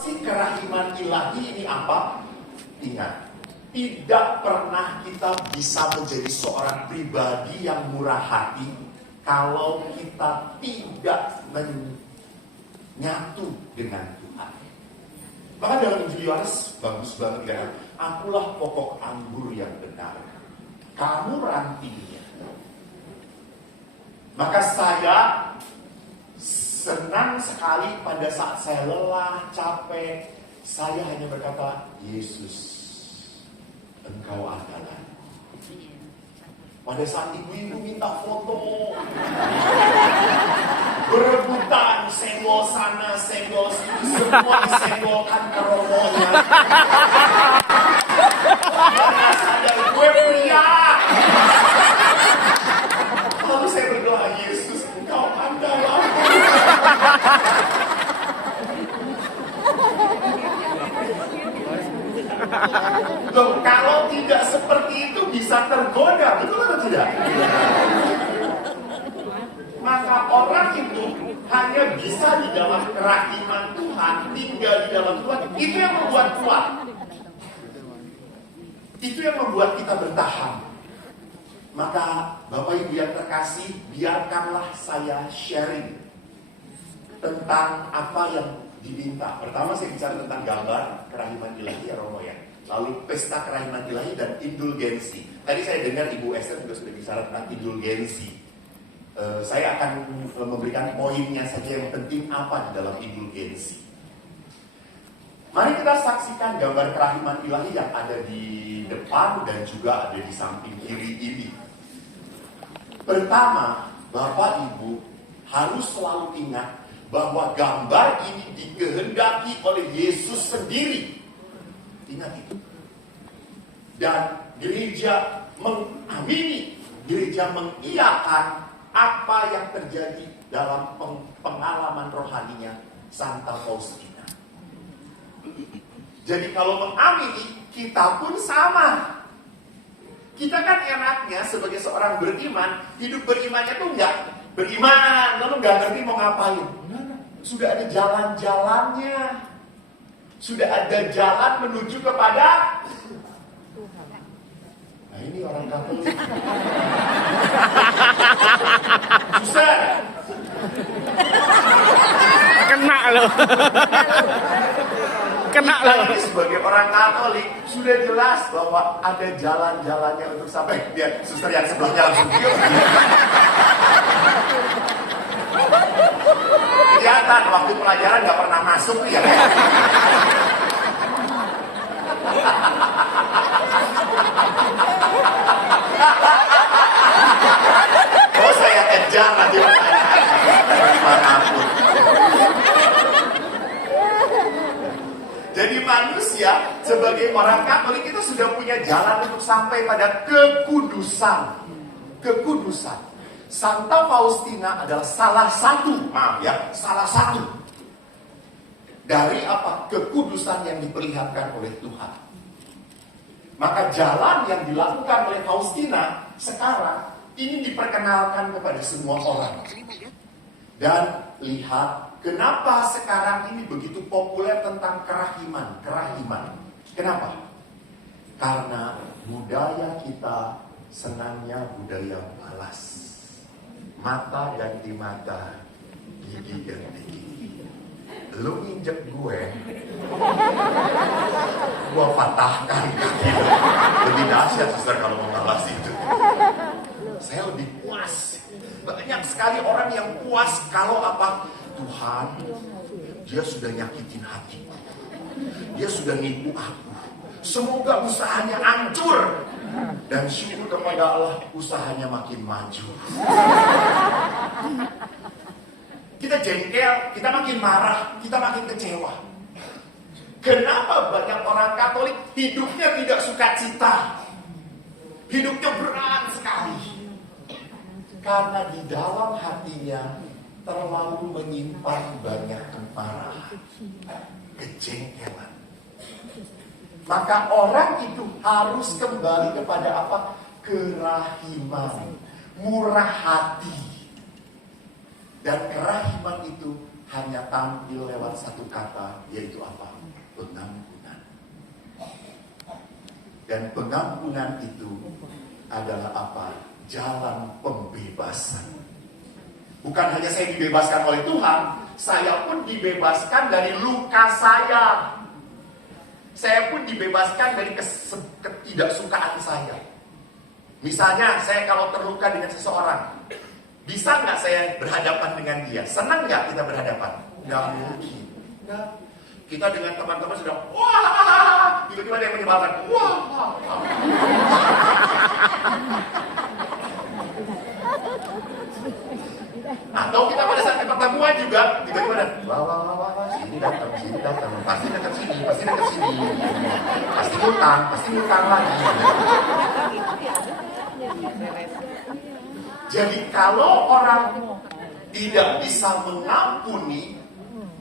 Kerahiman ilahi ini apa? Ingat, tidak pernah kita bisa menjadi seorang pribadi yang murah hati kalau kita tidak menyatu dengan Tuhan. Maka dalam Injil Yohanes bagus banget ya. Akulah pokok anggur yang benar, kamu rantingnya. Maka saya senang sekali pada saat saya lelah, capek, saya hanya berkata, Yesus, Engkau adalah. Pada saat ibu-ibu minta foto, berebutan, senggol sana, senggol sini, semua disenggolkan ke romonya. Karena sadar gue pria. Lalu saya berdoa, Yesus, Engkau adalah. Loh, kalau tidak seperti itu bisa tergoda, betul atau tidak? Maka orang itu hanya bisa di dalam kerahiman Tuhan, tinggal di dalam Tuhan. Itu yang membuat kuat. Itu yang membuat kita bertahan. Maka Bapak Ibu yang terkasih, biarkanlah saya sharing tentang apa yang diminta. Pertama saya bicara tentang gambar kerahiman ilahi ya Romo ya. Lalu pesta kerahiman ilahi dan indulgensi. Tadi saya dengar Ibu Esther juga sudah bicara tentang indulgensi. Saya akan memberikan poinnya saja yang penting apa di dalam indulgensi. Mari kita saksikan gambar kerahiman ilahi yang ada di depan dan juga ada di samping kiri ini. Pertama, Bapak Ibu harus selalu ingat bahwa gambar ini dikehendaki oleh Yesus sendiri. Ingat itu. Dan gereja mengamini, gereja mengiyakan apa yang terjadi dalam pengalaman rohaninya Santa Faustina. Jadi kalau mengamini, kita pun sama. Kita kan enaknya sebagai seorang beriman, hidup berimannya tuh enggak beriman, lalu nggak ngerti mau ngapain. Sudah ada jalan-jalannya. Sudah ada jalan menuju kepada Tuhan. Nah ini orang Katolik. Susah. Kena loh. Kena loh. Ini sebagai orang Katolik sudah jelas bahwa ada jalan-jalannya untuk sampai dia suster yang sebelahnya langsung diam. Kelihatan waktu pelajaran nggak pernah masuk ya. Oh saya kejar nanti manapun. Jadi manusia sebagai orang Katolik itu sudah punya jalan untuk sampai pada kekudusan. Kekudusan. Santa Faustina adalah salah satu dari apa? Kekudusan yang diperlihatkan oleh Tuhan. Maka jalan yang dilakukan oleh Faustina sekarang ini diperkenalkan kepada semua orang. Dan lihat kenapa sekarang ini begitu populer tentang kerahiman. Kenapa? Karena budaya kita senangnya budaya balas. Mata ganti mata, gigi ganti gigi. Lu injek gue patahkan kaki lu. Lebih dahsyat suster kalau mau balas itu. Saya lebih puas. Banyak sekali orang yang puas kalau apa? Tuhan, dia sudah nyakitin hatiku. Dia sudah nipu aku. Semoga usahanya hancur. Dan syukur kepada Allah, usahanya makin maju. Kita jengkel, kita makin marah, kita makin kecewa. Kenapa banyak orang Katolik hidupnya tidak sukacita? Hidupnya berat sekali. Karena di dalam hatinya terlalu menyimpan banyak kemarahan, kejengkelan. Maka orang itu harus kembali kepada apa? Kerahiman, murah hati. Dan kerahiman itu hanya tampil lewat satu kata, yaitu apa? Pengampunan. Dan pengampunan itu adalah apa? Jalan pembebasan. Bukan hanya saya dibebaskan oleh Tuhan, saya pun dibebaskan dari luka saya. Saya pun dibebaskan dari ketidaksukaan saya. Misalnya, saya kalau terluka dengan seseorang, bisa nggak saya berhadapan dengan dia? Senang nggak kita berhadapan? Nggak mungkin. Nggak. Kita dengan teman-teman sudah, wah, tiba-tiba ada yang menyebalkan, wah. Atau kita pada saat pertemuan juga, tiba-tiba ada, wah, sini datang, pasti dekat sini, pasti ngutang lagi. Jadi kalau orang tidak bisa mengampuni,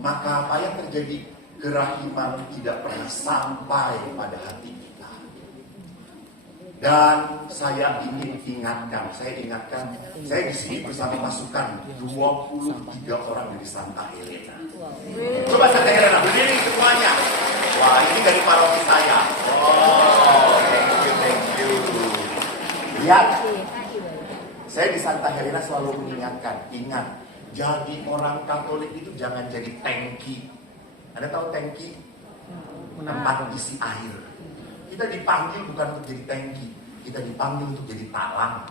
maka apa yang terjadi? Kerahiman tidak pernah sampai pada hati kita. Dan saya ingin ingatkan, saya di sini bersama pasukan 23 orang dari Santa Helena. Coba Santa Helena berdiri semuanya. Wah, ini dari paroki saya. Oh, thank you. Lihat. Saya di Santa Helena selalu mengingatkan, ingat, jadi orang Katolik itu jangan jadi tangki. Anda tahu tangki? Tempat isi air. Kita dipanggil bukan untuk jadi tangki, kita dipanggil untuk jadi talang.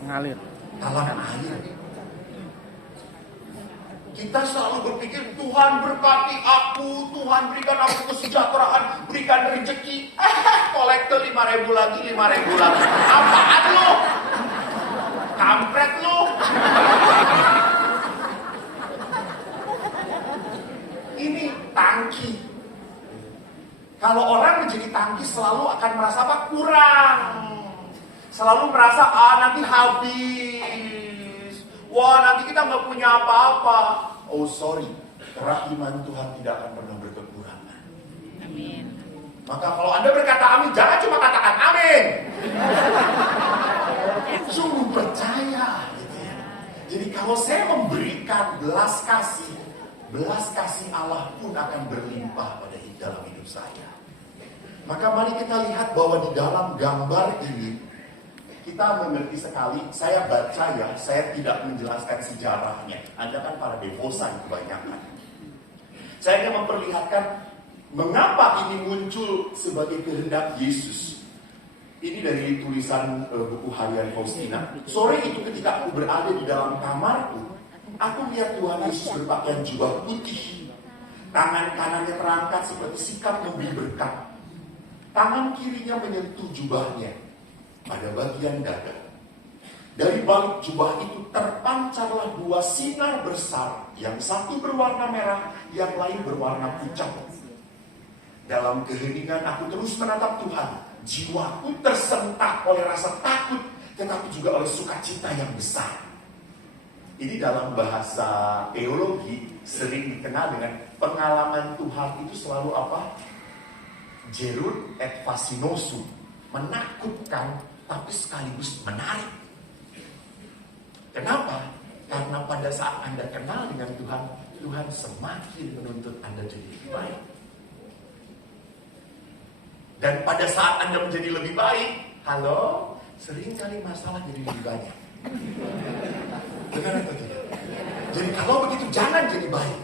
Mengalir. Talang air. Kita selalu berpikir, Tuhan berkati aku, Tuhan berikan aku kesejahteraan, berikan rezeki. Kolektor 5.000 lagi. Apaan lo? Kampret lo. Ini tangki. Kalau orang menjadi tangki selalu akan merasa apa? Kurang. Selalu merasa nanti habis. Wah, nanti kita nggak punya apa-apa. Oh sorry, kerahiman Tuhan tidak akan pernah berkekurangan. Amin. Maka kalau Anda berkata amin, jangan cuma katakan amin. Sungguh percaya gitu ya. Jadi kalau saya memberikan belas kasih Allah pun akan berlimpah pada dalam hidup saya. Maka mari kita lihat bahwa di dalam gambar ini kita mengerti sekali. Saya baca ya, saya tidak menjelaskan sejarahnya. Anda kan para devosan kebanyakan. Saya ingin memperlihatkan mengapa ini muncul sebagai kehendak Yesus. Ini dari tulisan buku harian Faustina. Sore itu ketika aku berada di dalam kamarku, aku melihat Tuhan Yesus berpakaian jubah putih. Tangan kanannya terangkat seperti sikap memberi berkat. Tangan kirinya menyentuh jubahnya pada bagian dada. Dari balik jubah itu terpancarlah 2 sinar besar, yang satu berwarna merah, yang lain berwarna pucat. Dalam keheningan aku terus menatap Tuhan. Jiwaku tersentak oleh rasa takut, tetapi juga oleh sukacita yang besar. Ini dalam bahasa teologi sering dikenal dengan pengalaman Tuhan itu selalu apa? Jerut et fascinosum, menakutkan tapi sekaligus menarik. Kenapa? Karena pada saat Anda kenal dengan Tuhan, Tuhan semakin menuntut Anda jadi lebih baik. Dan pada saat Anda menjadi lebih baik, seringkali masalah jadi lebih banyak. Benar atau tidak? Jadi kalau begitu jangan jadi baik.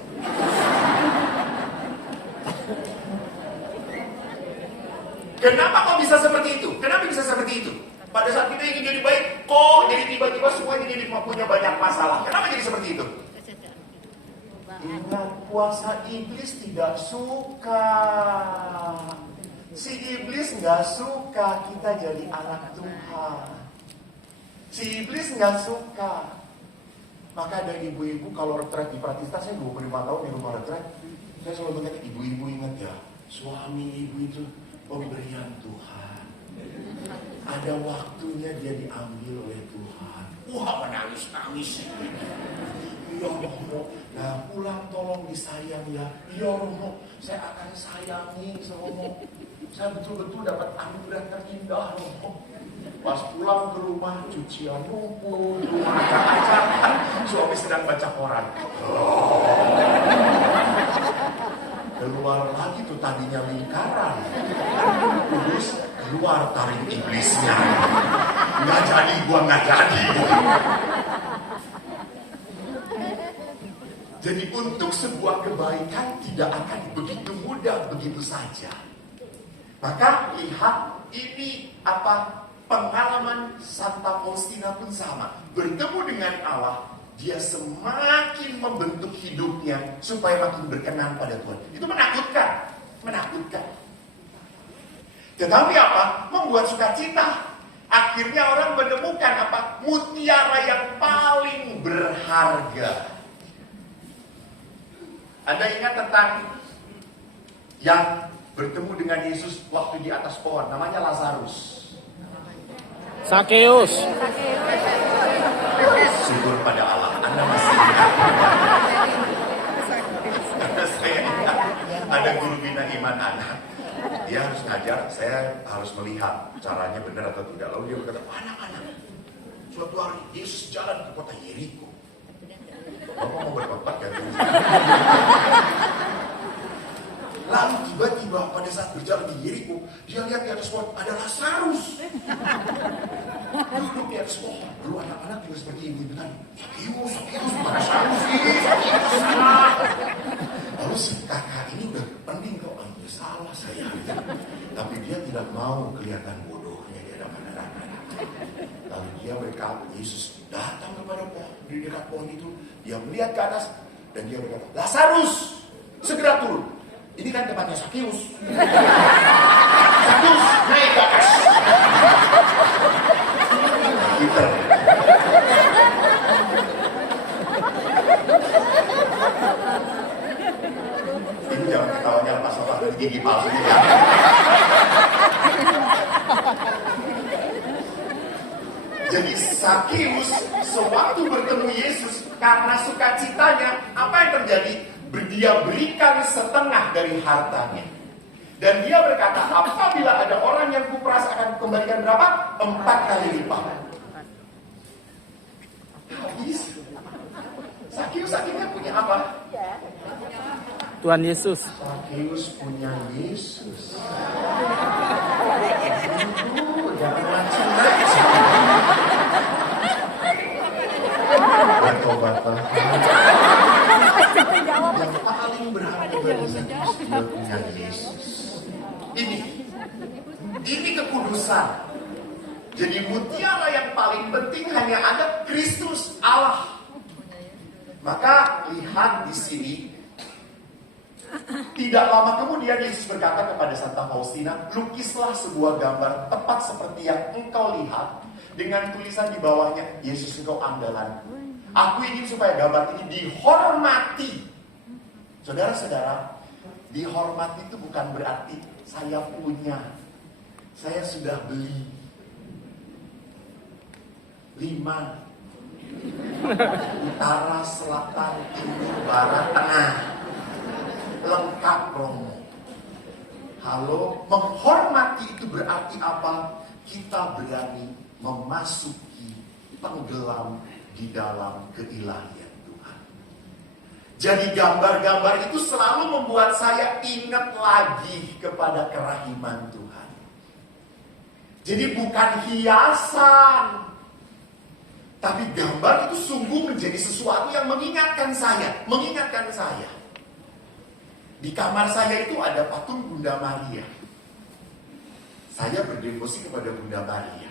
Kenapa kok bisa seperti itu? Kenapa bisa seperti itu? Pada saat kita ingin jadi baik, kok jadi tiba-tiba semuanya jadi punya banyak masalah. Kenapa jadi seperti itu? Ingat, kuasa iblis tidak suka. Si iblis nggak suka kita jadi anak Tuhan. Si iblis nggak suka. Maka ada ibu-ibu kalau retret di Pratista, saya 25 tahun di rumah retret. Saya selalu mengingat ibu-ibu, ingat ya, suami ibu itu pemberian Tuhan. Ada waktunya dia diambil oleh Tuhan. Wah, menangis-nangis. Ya Allah, nah pulang tolong disayang ya. Ya Allah, saya akan sayangi Romo. Saya betul-betul dapat anugerah terindah Romo. Pas pulang ke rumah, cucian numpuk, rumah acak-acakan, suami sedang baca koran. Keluar lagi tuh tadinya lingkaran. Terus keluar taring iblisnya. Nggak jadi, gua nggak jadi. Jadi untuk sebuah kebaikan tidak akan begitu mudah, begitu saja. Maka lihat ini apa pengalaman Santa Faustina pun sama. Bertemu dengan Allah, dia semakin membentuk hidupnya supaya makin berkenan pada Tuhan. Itu menakutkan, menakutkan. Tetapi apa? Membuat sukacita. Akhirnya orang menemukan apa? Mutiara yang paling berharga. Anda ingat tentang yang bertemu dengan Yesus waktu di atas pohon, namanya Lazarus. Sakeus. Syukur pada Allah, Anda masih ingat. Saya ingat ada guru bina iman anak. Dia harus ngajar, saya harus melihat caranya benar atau tidak. Lalu dia berkata, anak-anak, suatu hari Yesus jalan ke kota Yeriko. Bapak mau berkhotbah ya? Lalu tiba-tiba pada saat berjalan di Yeriko, dia lihat di atas pohon ada Lazarus. Duduk di atas pohon. Lalu anak-anak juga seperti ibu-ibu tadi. Sakeus, Lazarus ini, Sakeus. Lalu si kakak ini udah pening kok. Salah saya. Tapi dia tidak mau kelihatan bodohnya di hadapan anak-anak. Lalu dia berkata, Yesus datang kepada pohon, di dekat pohon itu. Dia melihat ke atas dan dia berkata, Lazarus, segera turun. Ini kan tempatnya Sakeus. Sakeus, naik ke atas. Peter. Ini jangan ketawanya lepas-lepas dari gigi palsu ya. Jadi Sakeus sewaktu bertemu Yesus karena sukacitanya, apa yang terjadi? Dia berikan setengah dari hartanya. Dan dia berkata, apabila ada orang yang kuperas akan kembalikan berapa? 4 kali lipat. Habis. Sakeus akhirnya punya apa? Tuhan Yesus. Sakeus punya Yesus. Jangan macam-macam. Bertobatlah. Yang paling berharga bagi Sakeus dia punya Yesus. Ini kekudusan. Jadi mutiara yang paling penting hanya ada Kristus Allah. Maka lihat di sini. Tidak lama kemudian Yesus berkata kepada Santa Faustina, lukislah sebuah gambar tepat seperti yang engkau lihat dengan tulisan di bawahnya, Yesus engkau andalan. Aku ingin supaya gambar ini dihormati. Saudara-saudara, dihormati itu bukan berarti saya punya, saya sudah beli 5 utara, selatan, timur, barat, tengah. Lengkap promo. Halo, menghormati itu berarti apa? Kita berani memasuki tenggelam di dalam keilahian Tuhan. Jadi gambar-gambar itu selalu membuat saya ingat lagi kepada kerahiman Tuhan. Jadi bukan hiasan, tapi gambar itu sungguh menjadi sesuatu yang mengingatkan saya. Di kamar saya itu ada patung Bunda Maria. Saya berdevosi kepada Bunda Maria.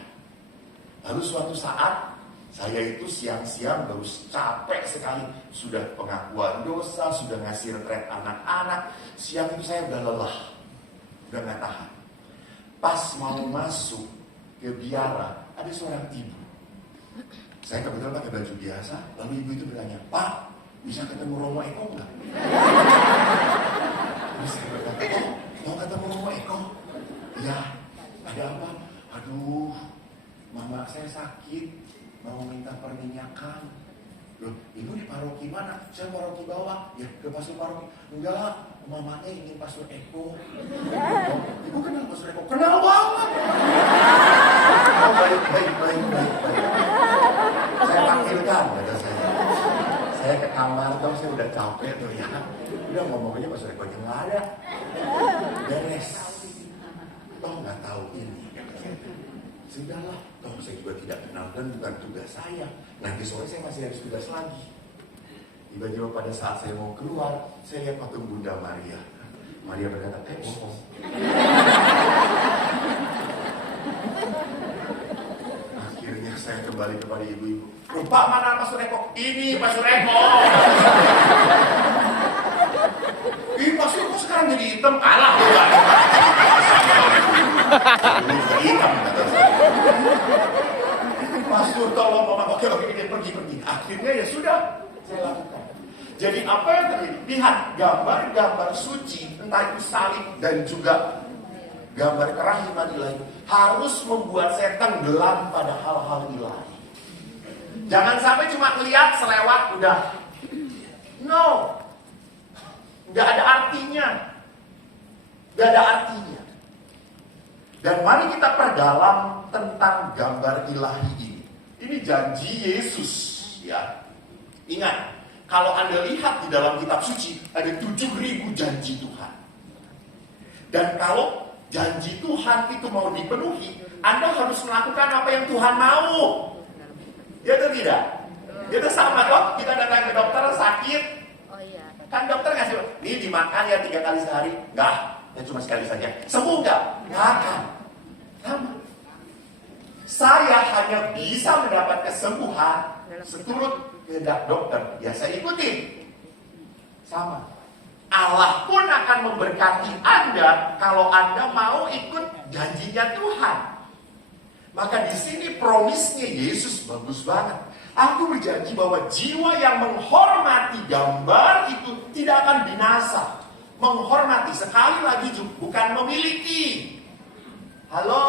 Lalu suatu saat, saya itu siang-siang baru capek sekali. Sudah pengakuan dosa, sudah ngasih retret anak-anak. Siang itu saya udah lelah. Udah gak tahan. Pas mau masuk ke biara, ada seorang ibu. Saya kebetulan pakai baju biasa. Lalu ibu itu bertanya, Pak, bisa ketemu Romo Eko enggak? Terus saya berkata, oh, mau ketemu Romo Eko? Ya, ada apa? Aduh, mama saya sakit, mau minta perminyakan. Loh, ibu di paroki mana? Saya paroki bawah. Ya, ke pastor paroki. Enggak, mamanya ingin pastor Eko. Oh, ibu kenal pastor Eko? Kenal banget. Oh, baik. Saya panggilkan, kata saya. Saya ke kamar dong, saya udah capek tuh ya. Udah ngomong aja Mas Reko aja nggak ada. Beres. Toh nggak tahu ini. Sudahlah, toh saya juga tidak kenal dan bukan tugas saya. Nanti sore saya masih harus tugas lagi. Tiba-tiba pada saat saya mau keluar, saya lihat patung Bunda Maria. Maria berkata, bohong. Akhirnya saya kembali kepada ibu-ibu. Lupa mana Mas Reko? Ini Mas Reko. Ih, Mas Reko sekarang jadi hitam. Kalah ya. Hitam kata saya. Pastor tolong mama. Oke, pergi. Akhirnya ya sudah, saya lakukan. Jadi apa yang terjadi? Lihat gambar-gambar suci, entah itu salib dan juga gambar kerahiman ilahi, harus membuat saya tenggelam pada hal-hal ilahi. Jangan sampai cuma lihat selewat udah. No. Nggak ada artinya. Dan mari kita perdalam tentang gambar ilahi ini. Ini janji Yesus, ya. Ingat, kalau Anda lihat di dalam kitab suci, ada 7.000 janji Tuhan. Dan kalau janji Tuhan itu mau dipenuhi, Anda harus melakukan apa yang Tuhan mau. Ya atau tidak? Itu sama kok, kita datang ke dokter sakit. Kan dokter ngasih, ini dimakan ya 3 kali sehari. Enggak, ya cuma sekali saja. Sembuh enggak? Enggak akan. Sama. Saya hanya bisa mendapat kesembuhan seturut kehendak dokter. Ya saya ikuti. Sama. Allah pun akan memberkati Anda kalau Anda mau ikut janjinya Tuhan. Maka di sini promisnya Yesus bagus banget. Aku berjanji bahwa jiwa yang menghormati gambar itu tidak akan binasa. Menghormati, sekali lagi bukan memiliki. Halo.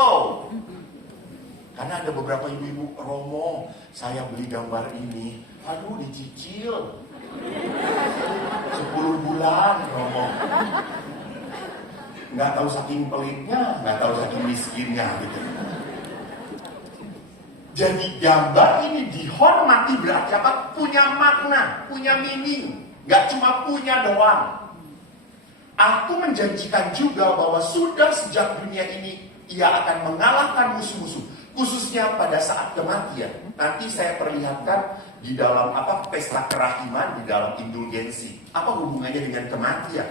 Karena ada beberapa ibu-ibu, Romo, saya beli gambar ini. Aduh, dicicil. 10 bulan, Romo. Nggak tahu saking pelitnya, nggak tahu saking miskinnya gitu. Jadi gambar ini dihormati berarti apa? Punya makna, punya meaning. Nggak cuma punya doang. Aku menjanjikan juga bahwa sudah sejak dunia ini ia akan mengalahkan musuh-musuh. Khususnya pada saat kematian. Nanti saya perlihatkan di dalam pesta kerahiman, di dalam indulgensi. Apa hubungannya dengan kematian?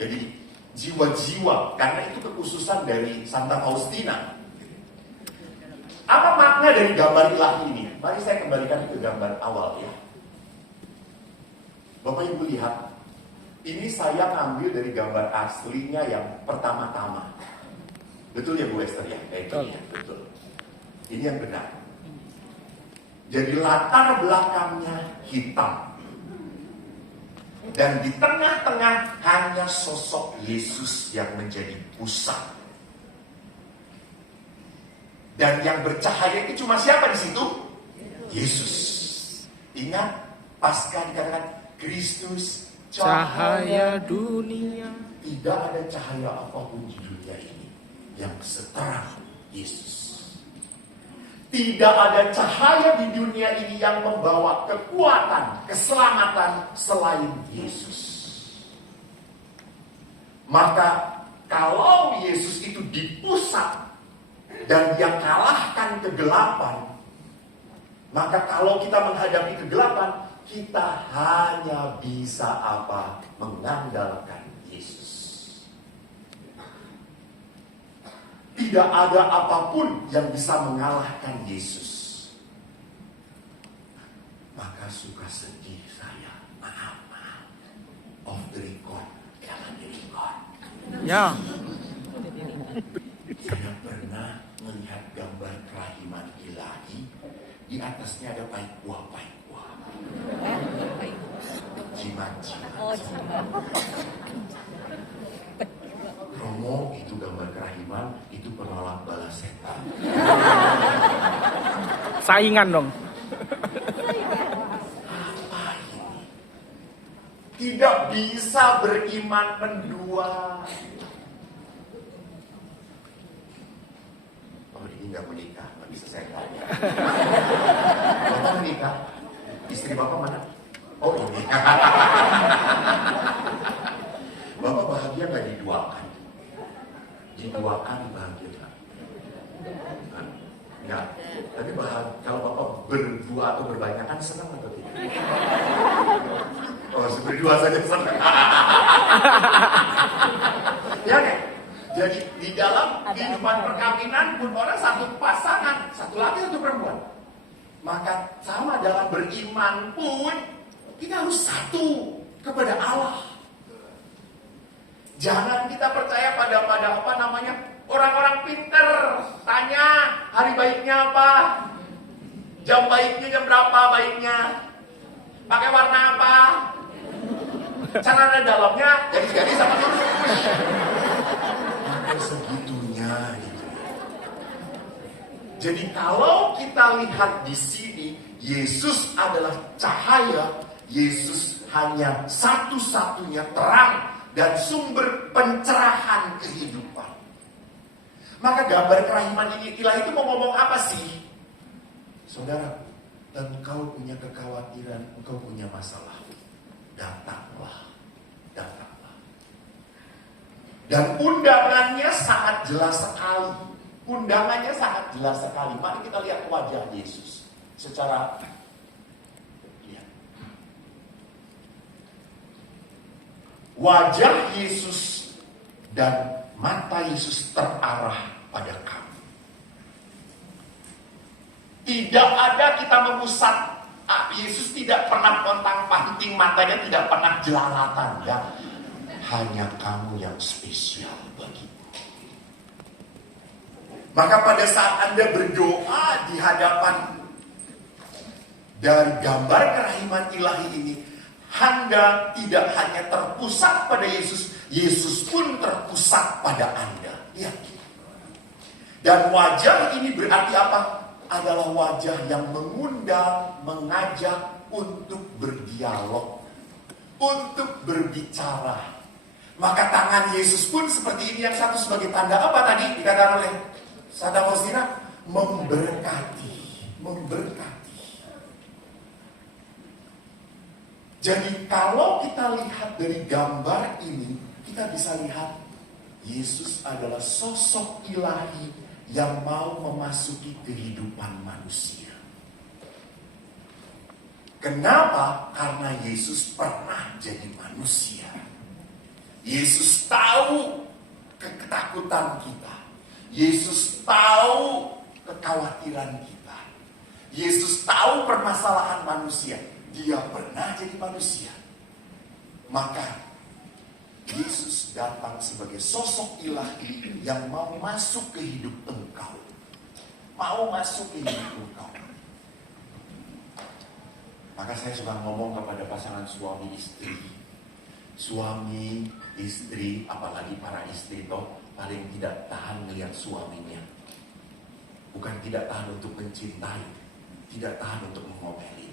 Jadi jiwa-jiwa, karena itu kekhususan dari Santa Faustina. Apa makna dari gambar ilahi ini? Mari saya kembalikan ke gambar awal ya. Bapak Ibu lihat, ini saya ngambil dari gambar aslinya yang pertama-tama. Betul ya Bu Esther ya? Betul. Betul. Ini yang benar. Jadi latar belakangnya hitam. Dan di tengah-tengah hanya sosok Yesus yang menjadi pusat. Dan yang bercahaya itu cuma siapa di situ? Yesus. Ingat, pasca dikatakan Kristus cahaya dunia. Tidak ada cahaya apapun di dunia ini yang seterang Yesus. Tidak ada cahaya di dunia ini yang membawa kekuatan, keselamatan selain Yesus. Maka kalau Yesus itu di pusat dan dia kalahkan kegelapan, maka kalau kita menghadapi kegelapan, kita hanya bisa apa? Mengandalkan Yesus. Tidak ada apapun yang bisa mengalahkan Yesus. Maka suka sedih saya. Maaf. Off the record. Jangan di record. Ya. Saya pernah melihat gambar kerahiman ilahi. Di atasnya ada paik-buah. Jimat-jimat. Romo, itu gambar kerahiman, itu penolak balas setan. Saingan dong. Apa ini? Tidak bisa beriman mendua. Oh, ini ini nggak menikah, nggak bisa saya tanya. Bapak menikah? Istri Bapak mana? Oh ini. Bapak bahagia nggak diduakan? Diduakan bahagia nggak? Enggak. Tapi kalau Bapak berdua atau berbanyakan senang atau tidak? Oh, berdua saja senang. Ya kan? Jadi di dalam kehidupan perkawinan pun orang satu pasangan, satu laki satu perempuan. Maka sama dalam beriman pun kita harus satu kepada Allah. Jangan kita percaya pada apa namanya orang-orang pinter. Tanya hari baiknya apa, jam baiknya jam berapa baiknya, pakai warna apa, celana dalamnya jadi sama terus. Sampai segitunya gitu. Jadi kalau kita lihat di sini, Yesus adalah cahaya, Yesus hanya satu-satunya terang dan sumber pencerahan kehidupan. Maka gambar kerahiman ilahi itu mau ngomong apa sih? Saudara, engkau punya kekhawatiran, engkau punya masalah, datanglah. Dan undangannya sangat jelas sekali. Undangannya sangat jelas sekali. Mari kita lihat wajah Yesus secara lihat. Wajah Yesus dan mata Yesus terarah pada kamu. Tidak ada kita memusat. Yesus tidak pernah pontang-panting, matanya tidak pernah jelalatan, ya. Hanya kamu yang spesial bagiku. Maka pada saat Anda berdoa di hadapan dari gambar kerahiman ilahi ini, Anda tidak hanya terpusat pada Yesus, Yesus pun terpusat pada Anda. Ya. Dan wajah ini berarti apa? Adalah wajah yang mengundang, mengajak untuk berdialog, untuk berbicara. Maka tangan Yesus pun seperti ini, yang satu sebagai tanda apa tadi dikatakan oleh Sada Hosina? Memberkati. Jadi kalau kita lihat dari gambar ini, kita bisa lihat Yesus adalah sosok ilahi yang mau memasuki kehidupan manusia. Kenapa? Karena Yesus pernah jadi manusia. Yesus tahu ketakutan kita. Yesus tahu kekhawatiran kita. Yesus tahu permasalahan manusia. Dia pernah jadi manusia. Maka Yesus datang sebagai sosok ilahi yang mau masuk ke hidup engkau. Mau masuk ke hidup engkau. Maka saya suka ngomong kepada pasangan suami istri. Suami, istri, apalagi para istri itu paling tidak tahan melihat suaminya. Bukan tidak tahan untuk mencintai, tidak tahan untuk mengomeli.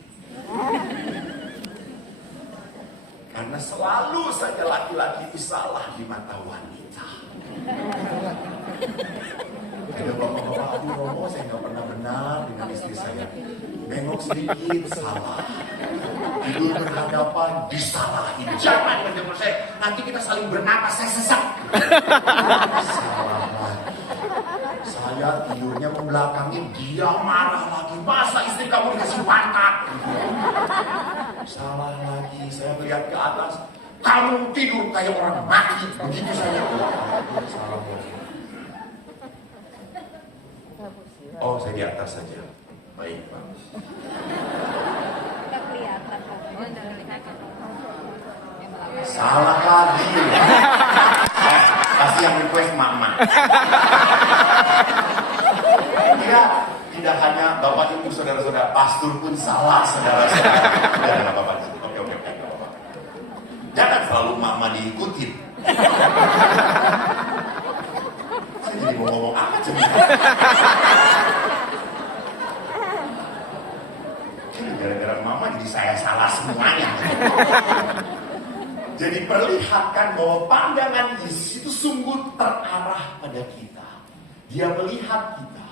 Karena selalu saja laki-laki itu salah di mata wanita. Ada bapak-bapak, aduh Romo, saya nggak pernah benar dengan istri saya. Nengok sedikit, salah. Tidur berhadapan, disalahin. Jangan menjemput saya, nanti kita saling bernapas, saya sesak. Salah lagi. Saya tidurnya membelakangi, dia marah lagi. Masa istri kamu dikasih pangkat? Salah lagi, saya melihat ke atas. Kamu tidur kayak orang mati. Begitu saya. Salah lagi. Oh, saya di atas saja. Baik, Pak. Salah lagi. Pasti yang request mama. Tidak hanya Bapak Ibu saudara-saudara, pastor pun salah saudara-saudara. Tidak Bapak. Oke. Jangan selalu mama diikutin. Saya jadi mau ngomong apa cerita? Gara-gara mama jadi saya salah semuanya. Jadi perlihatkan bahwa pandangan Yesus itu sungguh terarah pada kita. Dia melihat kita.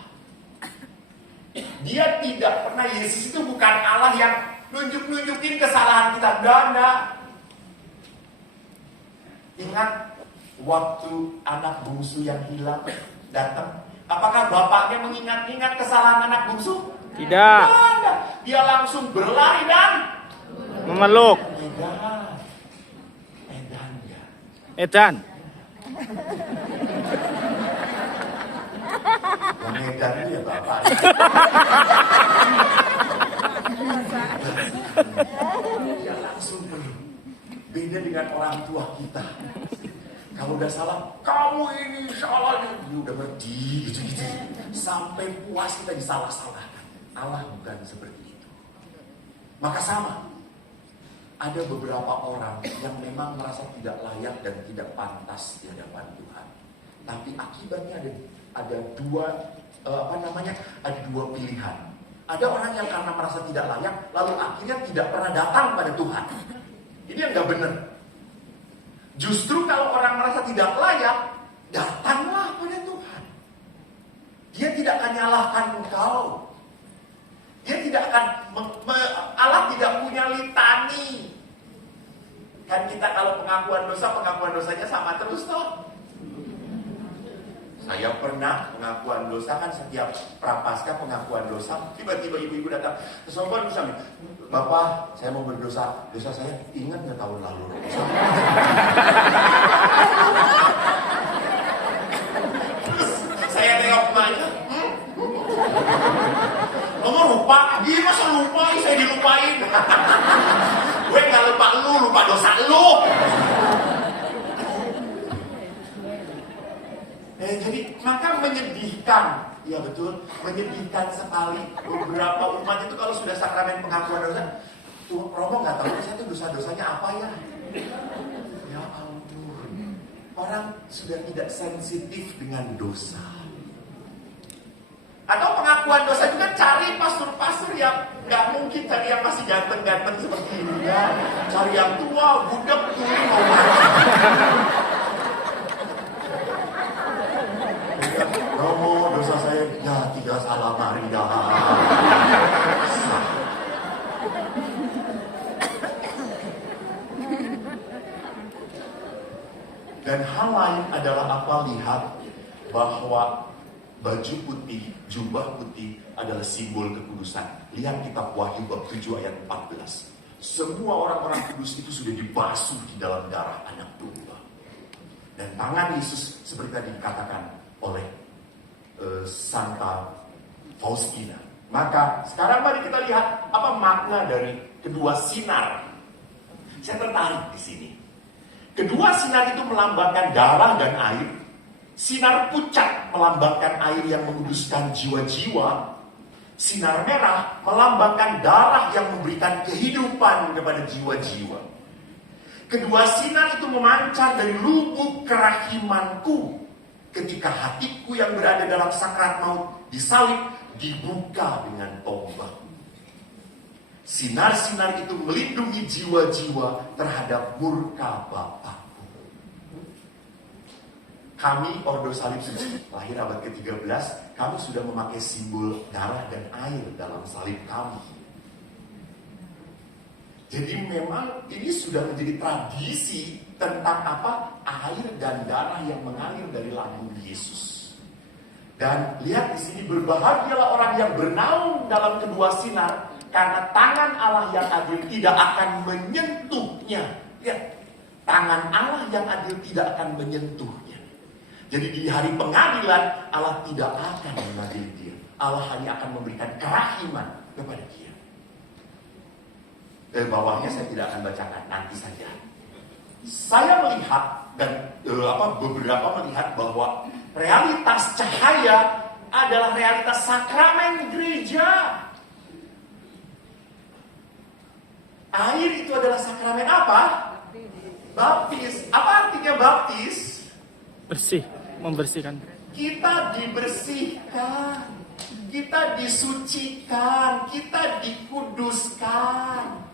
Dia tidak pernah, Yesus itu bukan Allah yang nunjukin kesalahan kita. Enggak. Ingat waktu anak bungsu yang hilang datang, apakah bapaknya mengingat-ingat kesalahan anak bungsu? Tidak. Tidak. Dia langsung berlari dan Memeluk. Edan ya. Edan. Yang Edan itu ya bapak. Dia langsung peluk. Beda dengan orang tua kita. Kalau udah salah, kamu ini salah. Dia udah berdi gitu-gitu. Sampai puas kita disalah-salahkan. Allah bukan seperti itu. Maka sama. Ada beberapa orang yang memang merasa tidak layak dan tidak pantas di hadapan Tuhan. Tapi akibatnya ada dua pilihan. Ada orang yang karena merasa tidak layak, lalu akhirnya tidak pernah datang pada Tuhan. Ini yang gak benar. Justru kalau orang merasa tidak layak, datanglah pada Tuhan. Dia tidak akan nyalahkan engkau. Dia tidak akan, Allah tidak punya litani. Kan kita kalau pengakuan dosanya sama terus toh. Saya pernah pengakuan dosa, kan setiap prapaskah pengakuan dosa, tiba-tiba ibu-ibu datang ke sobat misalnya, Bapak, saya mau berdosa, dosa saya ingat nggak tahun lalu? Terus saya tengok emaknya, Kamu lupa? Dia masa lupa? Saya dilupain. Gue nggak lupa lu, lupa dosa lu. Jadi maka menyedihkan, ya betul, menyedihkan sekali beberapa umat itu kalau sudah sakramen pengakuan dosa, tuh Romo nggak tahu saya itu dosa-dosanya apa ya. Ya ampun, orang sudah tidak sensitif dengan dosa. Atau pengakuan dosa juga cari pastor-pastor yang nggak mungkin cari yang masih ganteng-ganteng seperti ini ya. Cari yang tua, budak, tuli, mau mati. Romo, dosa saya ya tidak salah Maria. Dan hal lain adalah apa? Lihat bahwa baju putih, jubah putih adalah simbol kekudusan. Lihat kitab Wahyu bab 7 ayat 14. Semua orang-orang kudus itu sudah dibasuh di dalam darah anak domba. Dan tangan Yesus seperti tadi dikatakan oleh Santa Faustina. Maka sekarang mari kita lihat apa makna dari kedua sinar. Saya tertarik di sini. Kedua sinar itu melambangkan darah dan air. Sinar pucat melambangkan air yang menguduskan jiwa-jiwa. Sinar merah melambangkan darah yang memberikan kehidupan kepada jiwa-jiwa. Kedua sinar itu memancar dari lubuk kerahimanku. Ketika hatiku yang berada dalam sakrat maut disalib, dibuka dengan tombak. Sinar-sinar itu melindungi jiwa-jiwa terhadap murka Bapakku. Kami Ordo Salib Suci, lahir abad ke-13, kami sudah memakai simbol darah dan air dalam salib kami. Jadi memang ini sudah menjadi tradisi tentang apa? Air dan darah yang mengalir dari lambung Yesus. Dan lihat di sini, berbahagialah orang yang bernaung dalam kedua sinar, karena tangan Allah yang adil tidak akan menyentuhnya. Lihat, tangan Allah yang adil tidak akan menyentuhnya. Jadi di hari pengadilan Allah tidak akan mengadili dia. Allah hanya akan memberikan kerahiman kepada dia. Bawahnya saya tidak akan bacakan, nanti saja. Saya melihat dan beberapa melihat bahwa realitas cahaya adalah realitas sakramen gereja. Air itu adalah sakramen apa? Baptis. Apa artinya baptis? Bersih, membersihkan. Kita dibersihkan, kita disucikan, kita dikuduskan.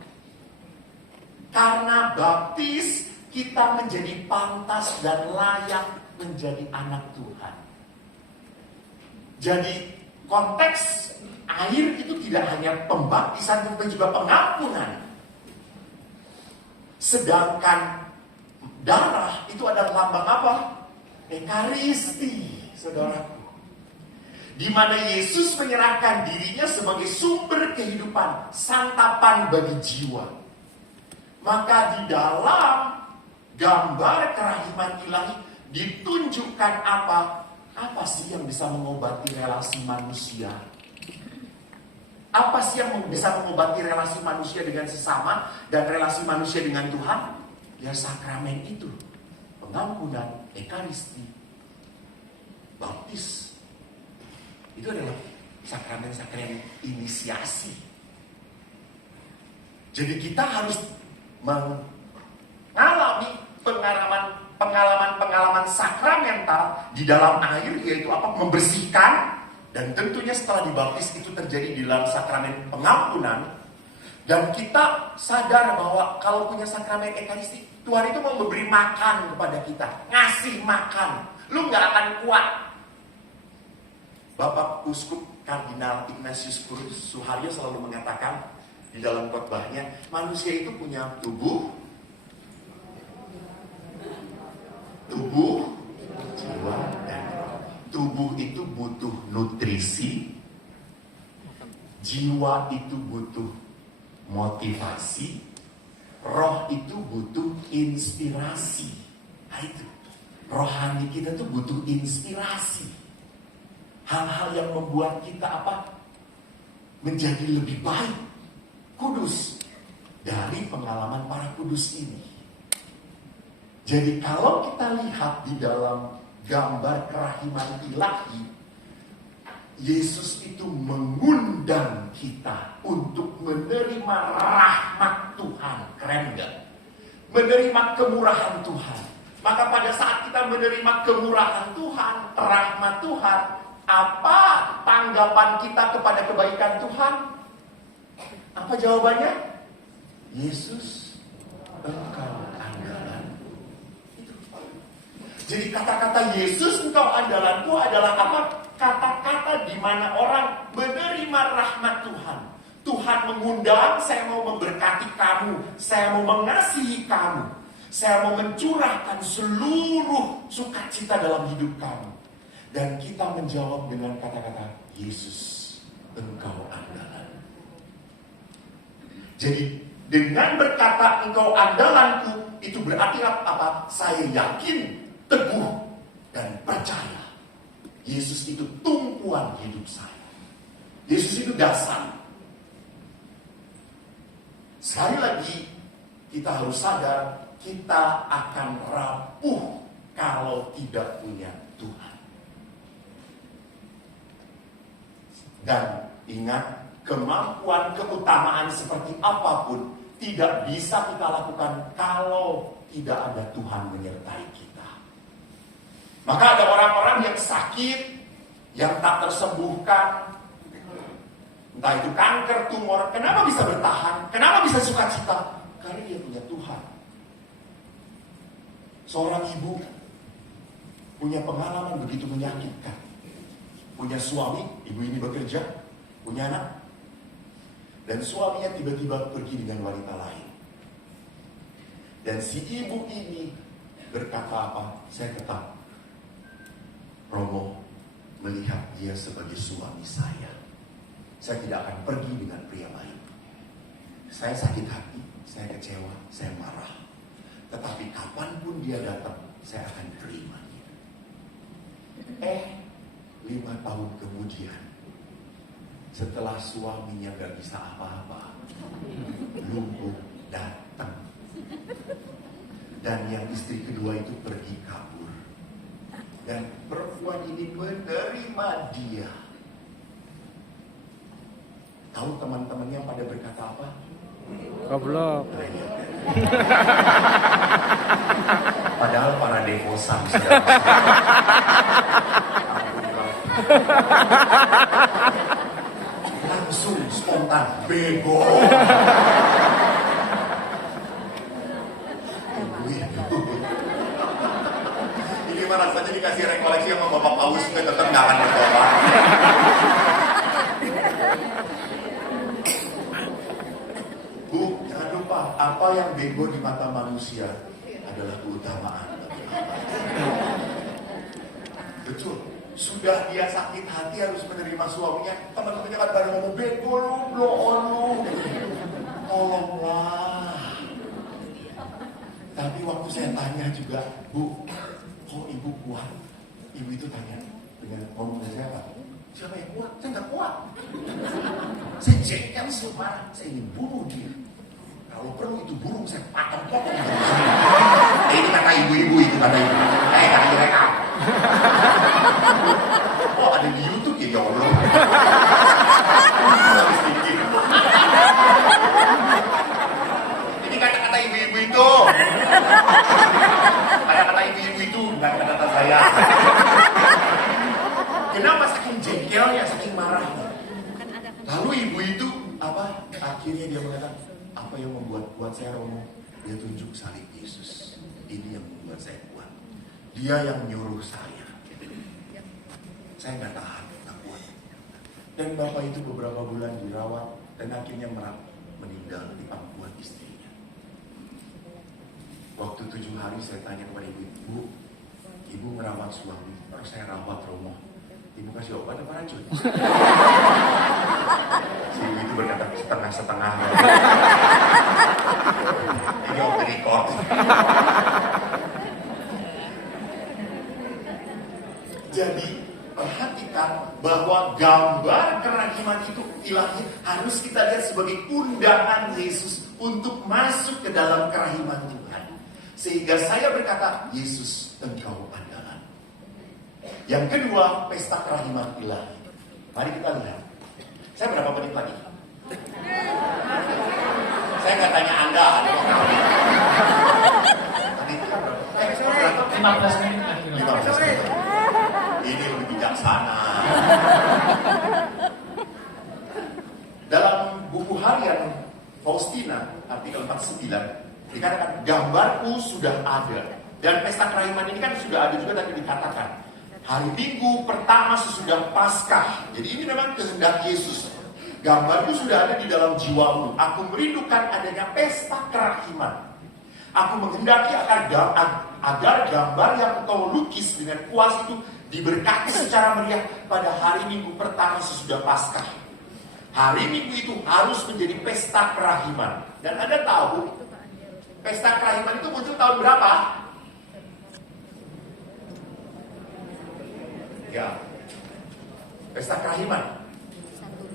Karena baptis, kita menjadi pantas dan layak menjadi anak Tuhan. Jadi konteks air itu tidak hanya pembaptisan tetapi juga pengampunan. Sedangkan darah itu adalah lambang apa? Ekaristi, saudaraku. Di mana Yesus menyerahkan dirinya sebagai sumber kehidupan, santapan bagi jiwa. Maka di dalam gambar kerahiman ilahi ditunjukkan apa? Apa sih yang bisa mengobati relasi manusia? Apa sih yang bisa mengobati relasi manusia dengan sesama dan relasi manusia dengan Tuhan? Ya sakramen itu. Pengampunan, ekaristi, baptis. Itu adalah sakramen-sakramen inisiasi. Jadi kita harus mengalami pengalaman sakramental di dalam air, yaitu apa? Membersihkan. Dan tentunya setelah dibaptis itu terjadi di dalam sakramen pengampunan. Dan kita sadar bahwa kalau punya sakramen ekaristi, Tuhan itu mau memberi makan kepada kita, ngasih makan. Lu gak akan kuat. Bapak Uskup Kardinal Ignatius Suharyo selalu mengatakan di dalam khotbahnya, manusia itu punya tubuh, jiwa, dan roh. Tubuh itu butuh nutrisi, jiwa itu butuh motivasi, roh itu butuh inspirasi. Nah itu, rohani kita tuh butuh inspirasi. Hal-hal yang membuat kita apa? Menjadi lebih baik, kudus. Dari pengalaman para kudus ini. Jadi kalau kita lihat di dalam gambar kerahiman ilahi, Yesus itu mengundang kita untuk menerima rahmat Tuhan. Keren gak? Menerima kemurahan Tuhan. Maka pada saat kita menerima kemurahan Tuhan, rahmat Tuhan, apa tanggapan kita kepada kebaikan Tuhan? Apa jawabannya? Yesus, Engkau andalanku. Jadi kata-kata Yesus, Engkau andalanku adalah apa? Kata-kata di mana orang menerima rahmat Tuhan. Tuhan mengundang, saya mau memberkati kamu, saya mau mengasihi kamu, saya mau mencurahkan seluruh sukacita dalam hidup kamu. Dan kita menjawab dengan kata-kata Yesus, Engkau andalan. Jadi dengan berkata Engkau andalanku, itu berarti apa? Saya yakin, teguh, dan percaya. Yesus itu tumpuan hidup saya. Yesus itu dasar. Sekali lagi, kita harus sadar, kita akan rapuh kalau tidak punya Tuhan. Dan ingat, kemampuan keutamaan seperti apapun tidak bisa kita lakukan kalau tidak ada Tuhan menyertai kita. Maka ada orang-orang yang sakit, yang tak tersembuhkan, entah itu kanker, tumor. Kenapa bisa bertahan? Kenapa bisa sukacita? Karena dia punya Tuhan. Seorang ibu punya pengalaman begitu menyakitkan. Punya suami, ibu ini bekerja, punya anak. Dan suaminya tiba-tiba pergi dengan wanita lain. Dan si ibu ini berkata apa? Saya tetap Romo melihat dia sebagai suami saya. Saya tidak akan pergi dengan pria lain. Saya sakit hati, saya kecewa, saya marah. Tetapi kapanpun dia datang, saya akan terima dia. 5 tahun kemudian, setelah suaminya gak bisa apa-apa, lumpuh datang. Dan yang istri kedua itu pergi kabur. Dan perempuan ini menerima dia. Tahu teman-temannya pada berkata apa? Goblok. Padahal para devosan sudah langsung spontan bego. Ini mah rasanya dikasih rekoleksi sama Bapak Paus tetap nggak akan berdoa. Bu, jangan lupa, apa yang bego di mata manusia adalah keutamaan bagi Allah. Betul. Sudah dia sakit hati harus menerima suaminya. Teman-temannya kan pada ngomong, bego lu, bloon lu. Tolonglah. Tapi waktu saya tanya juga, Bu, kok ibu kuat? Ibu itu tanya dengan ngomong dengan siapa? Siapa yang kuat? Saya nggak kuat. Saya jengkel semua. Saya ingin bunuh dia. Kalau perlu itu burung saya potong-potong. Ini kata ibu-ibu itu kata ibu. Kata mereka. Oh ada di YouTube ya Allah. Ini kata-kata ibu-ibu itu. Kata-kata ibu-ibu itu bukan kata-kata saya. Kenapa saking jengkelnya, saking marahnya? Lalu ibu itu apa? Akhirnya dia mengatakan, apa yang membuat saya romo? Dia tunjuk salib Yesus. Ini yang membuat saya kuat. Dia yang nyuruh saya. Saya nggak tahan, nggak kuat. Dan bapak itu beberapa bulan dirawat dan akhirnya meninggal di pangkuan istrinya. Waktu 7 hari saya tanya kepada ibu, ibu merawat suami, terus saya rawat romo. Ibu kasih obat apa racun? Si ibu itu berkata setengah-setengah. Ini off the record. Jadi perhatikan bahwa gambar kerahiman itu ilahi harus kita lihat sebagai undangan Yesus untuk masuk ke dalam kerahiman Tuhan. Sehingga saya berkata, Yesus engkau andalan. Yang kedua, pesta kerahiman ilahi. Mari kita lihat. Saya berapa menit lagi? Saya nggak tanya Anda. 15 menit lagi. 15 menit. Ini lebih bijaksana. Dalam buku harian Faustina, artikel 49, dikatakan gambarku sudah ada. Dan pesta kerahiman ini kan sudah ada juga tadi dikatakan. Hari Minggu pertama sesudah Paskah. Jadi ini memang kehendak Yesus. Gambarku sudah ada di dalam jiwamu. Aku merindukan adanya pesta kerahiman. Aku menghendaki agar gambar yang kau lukis dengan kuas itu diberkati secara meriah pada hari Minggu pertama sesudah Paskah. Hari Minggu itu harus menjadi pesta kerahiman. Dan Anda tahu, pesta kerahiman itu muncul tahun berapa? Ya, pesta kerahiman.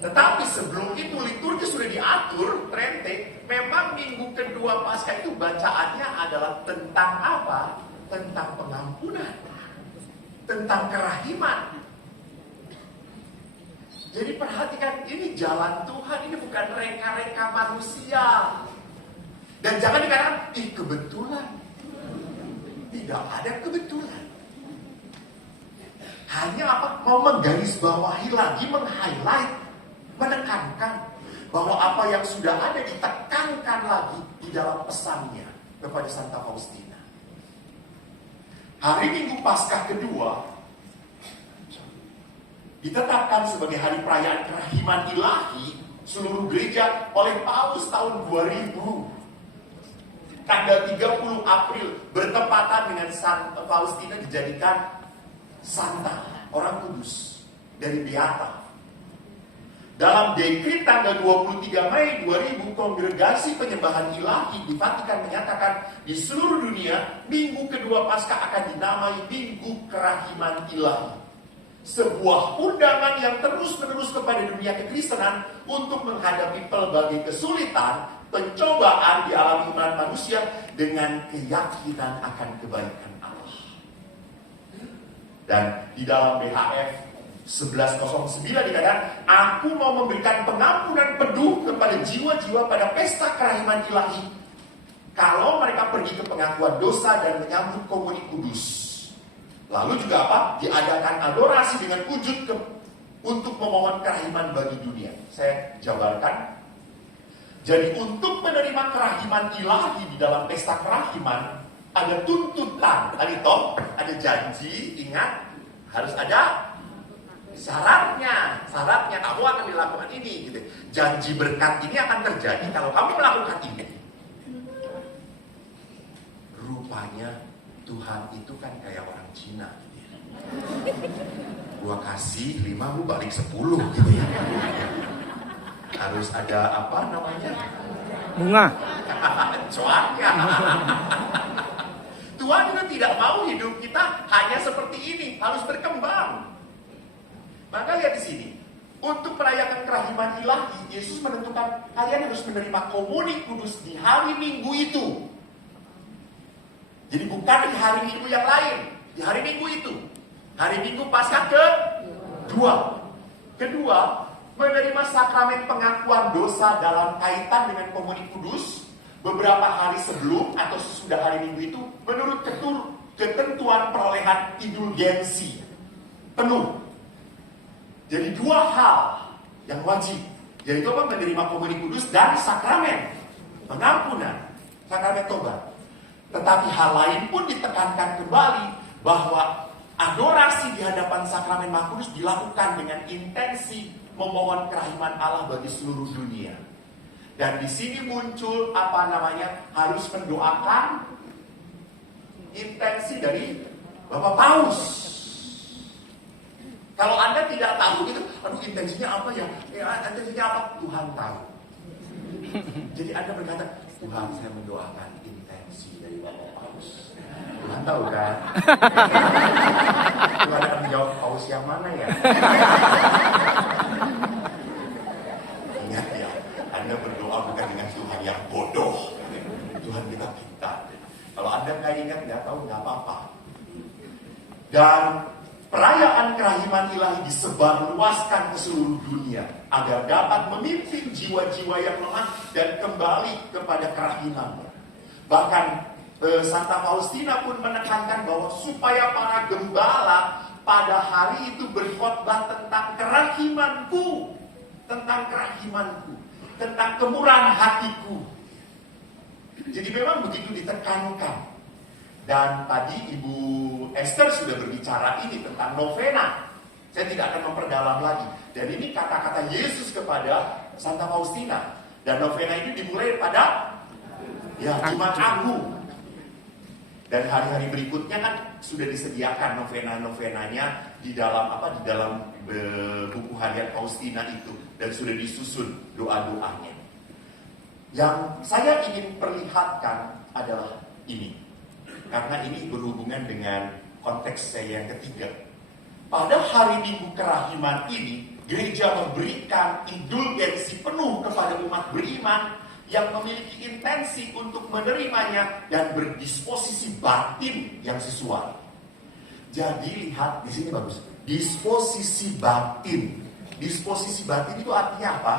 Tetapi sebelum itu liturgi sudah diatur, Trente, memang minggu kedua Paskah itu bacaannya adalah tentang apa? Tentang pengampunan, tentang kerahiman. Jadi perhatikan, ini jalan Tuhan, ini bukan reka-reka manusia. Dan jangan dikatakan, kebetulan. Tidak ada kebetulan. Hanya apa? Mau menggarisbawahi lagi, meng-highlight, menekankan bahwa apa yang sudah ada ditekankan lagi di dalam pesannya kepada Santa Faustina. Hari Minggu Paskah kedua ditetapkan sebagai hari perayaan kerahiman ilahi seluruh gereja oleh Paus tahun 2000. Tanggal 30 April bertepatan dengan Santa Faustina dijadikan Santa, orang kudus dari Beata. Dalam dekret tanggal 23 Mei 2000, Kongregasi Penyembahan Ilahi di Vatikan menyatakan di seluruh dunia, Minggu kedua Paskah akan dinamai Minggu Kerahiman Ilahi. Sebuah undangan yang terus-menerus kepada dunia kekristenan untuk menghadapi pelbagai kesulitan, pencobaan dialami umat manusia dengan keyakinan akan kebaikan Allah. Dan di dalam BHF 1109 dikatakan, aku mau memberikan pengampunan penuh kepada jiwa-jiwa pada pesta kerahiman ilahi kalau mereka pergi ke pengakuan dosa dan menyambut komuni kudus. Lalu juga apa? Diadakan adorasi dengan wujud untuk memohon kerahiman bagi dunia. Saya jabarkan. Jadi untuk menerima kerahiman ilahi di dalam pesta kerahiman, Ada tuntutan. Tadi toh, ada janji, ingat, harus ada syaratnya. Syaratnya kamu akan dilakukan ini gitu. Janji berkat ini akan terjadi kalau kamu melakukan ini. Rupanya Tuhan itu kan kayak orang Cina. Gua kasih 5, lu balik 10 gitu ya. Harus ada apa namanya? Bunga. Cuannya. Tuhan itu tidak mau hidup kita hanya seperti ini, harus berkembang. Maka lihat di sini, untuk merayakan kerahiman ilahi, Yesus menentukan kalian harus menerima komuni kudus di hari Minggu itu. Jadi bukan di hari Minggu yang lain, di hari Minggu itu. Hari Minggu Paskah kedua, menerima sakramen pengakuan dosa dalam kaitan dengan komuni kudus beberapa hari sebelum atau sesudah hari Minggu itu menurut ketentuan perolehan indulgensi penuh. Jadi 2 hal yang wajib, yaitu menerima komuni kudus dan sakramen pengampunan, sakramen tobat. Tetapi hal lain pun ditekankan kembali bahwa adorasi di hadapan sakramen Maha Kudus dilakukan dengan intensi memohon kerahiman Allah bagi seluruh dunia. Dan di sini muncul harus mendoakan intensi dari Bapak Paus. Kalau Anda tidak tahu gitu, intensinya apa ya? Intensinya apa? Tuhan tahu. Jadi Anda berkata, Tuhan saya mendoakan intensi dari Bapak Paus. Tuhan tahu kan? Tuhan akan menjawab Paus yang mana ya? Ingat ya, Anda berdoa bukan dengan Tuhan yang bodoh. Tuhan kita pintar. Kalau Anda nggak ingat, nggak tahu, nggak apa-apa. Dan perayaan kerahiman ilahi disebarluaskan ke seluruh dunia agar dapat memimpin jiwa-jiwa yang lemah dan kembali kepada kerahimannya. Bahkan Santa Faustina pun menekankan bahwa supaya para gembala pada hari itu berkhotbah tentang kerahimanku, tentang kemurahan hatiku. Jadi memang begitu ditekankan. Dan tadi Ibu Esther sudah berbicara ini tentang novena. Saya tidak akan memperdalam lagi. Dan ini kata-kata Yesus kepada Santa Faustina. Dan novena ini dimulai pada Jumat Agung. Dan hari-hari berikutnya kan sudah disediakan novena-novenanya di dalam buku harian Faustina itu, dan sudah disusun doa-doanya. Yang saya ingin perlihatkan adalah ini. Karena ini berhubungan dengan konteks saya yang ketiga. Pada hari Minggu Kerahiman ini, gereja memberikan indulgensi penuh kepada umat beriman yang memiliki intensi untuk menerimanya dan berdisposisi batin yang sesuai. Jadi lihat di sini bagus. Disposisi batin. Disposisi batin itu artinya apa?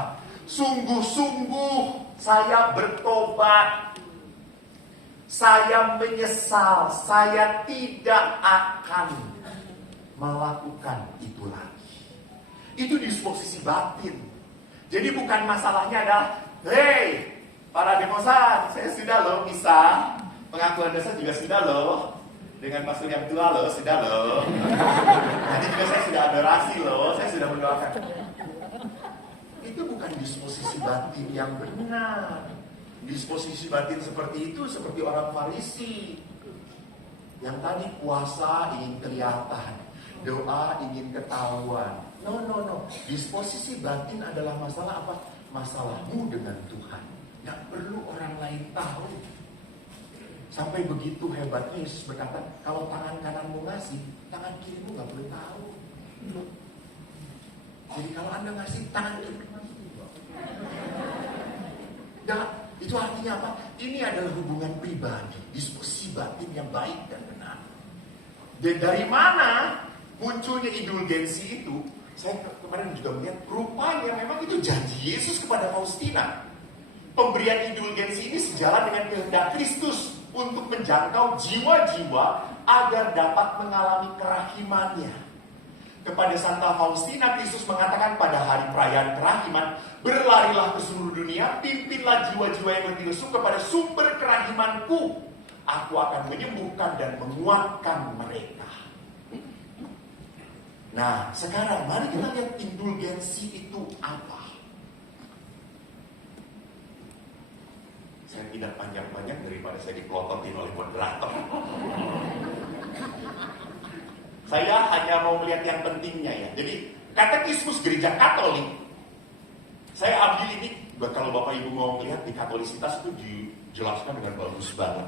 Sungguh-sungguh saya bertobat. Saya menyesal. Saya tidak akan melakukan itu lagi. Itu disposisi batin. Jadi bukan masalahnya adalah, hey, para demosan, saya sudah loh bisa. Pengakuan dosa juga sudah loh. Dengan pastor yang tua loh, sudah loh. Nanti juga saya sudah adorasi loh, saya sudah mendoakan. Itu bukan disposisi batin yang benar. Disposisi batin seperti itu seperti orang Farisi. Yang tadi puasa ingin kelihatan, doa ingin ketahuan. No. Disposisi batin adalah masalah apa? Masalahmu dengan Tuhan. Gak perlu orang lain tahu. Sampai begitu hebatnya Yesus berkata, kalau tangan kananmu ngasih, tangan kirimu gak perlu tahu. Jadi kalau Anda ngasih, tangan kirimu ngasih. Ya, itu artinya apa? Ini adalah hubungan pribadi, disposisi batin yang baik dan benar. Dan dari mana munculnya indulgensi itu? Saya kemarin juga melihat rupanya memang itu janji Yesus kepada Faustina. Pemberian indulgensi ini sejalan dengan kehendak Kristus untuk menjangkau jiwa-jiwa agar dapat mengalami kerahimannya. Kepada Santa Faustina, Kristus mengatakan pada hari perayaan kerahiman, berlarilah ke seluruh dunia, pimpinlah jiwa-jiwa yang bertilusuk kepada sumber kerahimanku. Aku akan menyembuhkan dan menguatkan mereka. Nah, sekarang mari kita lihat indulgensi itu apa. Saya tidak panjang-panjang daripada saya dipelototin oleh moderator. Saya hanya mau melihat yang pentingnya ya. Jadi, katekismus gereja Katolik, saya ambil ini, kalau Bapak Ibu mau melihat di Katolisitas itu dijelaskan dengan bagus banget.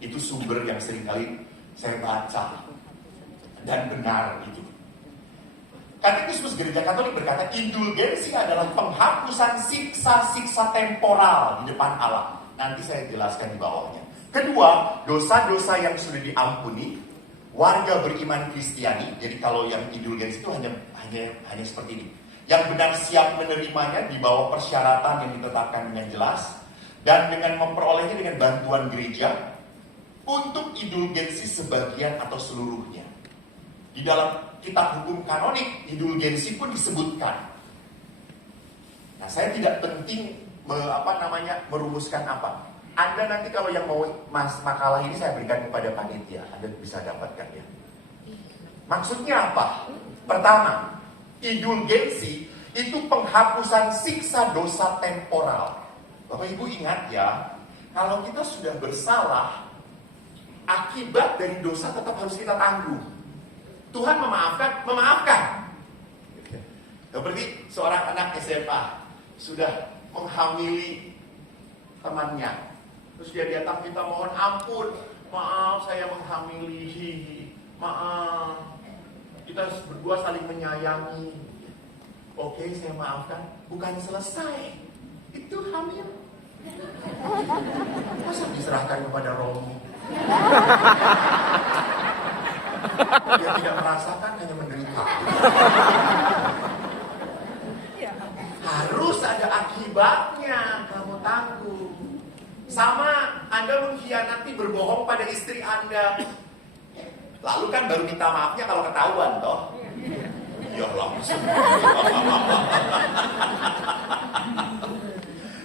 Itu sumber yang seringkali saya baca dan benar itu. Katekismus gereja Katolik berkata, indulgensi adalah penghapusan siksa-siksa temporal di depan Allah. Nanti saya jelaskan di bawahnya. Kedua, dosa-dosa yang sudah diampuni warga beriman Kristiani. Jadi kalau yang indulgensi itu hanya seperti ini. Yang benar siap menerimanya di bawah persyaratan yang ditetapkan dengan jelas dan dengan memperolehnya dengan bantuan gereja untuk indulgensi sebagian atau seluruhnya. Di dalam kitab hukum kanonik, indulgensi pun disebutkan. Nah, saya tidak penting merumuskan apa. Anda nanti kalau yang mau makalah ini saya berikan kepada panitia, Anda bisa dapatkan ya. Maksudnya apa? Pertama, indulgensi itu penghapusan siksa dosa temporal. Bapak Ibu ingat ya, kalau kita sudah bersalah, akibat dari dosa tetap harus kita tanggung. Tuhan memaafkan. Seperti seorang anak SMA sudah menghamili temannya, terus dia datang minta mohon ampun, maaf saya menghamili, maaf, kita berdua saling menyayangi. Oke, saya maafkan. Bukan selesai, itu hamil. Masa diserahkan kepada Romo? Dia tidak merasakan, hanya menderita. Harus ada akibatnya, kamu tanggung. Sama Anda mengkhianati, berbohong pada istri Anda. Lalu kan baru minta maafnya kalau ketahuan toh. Ya langsung.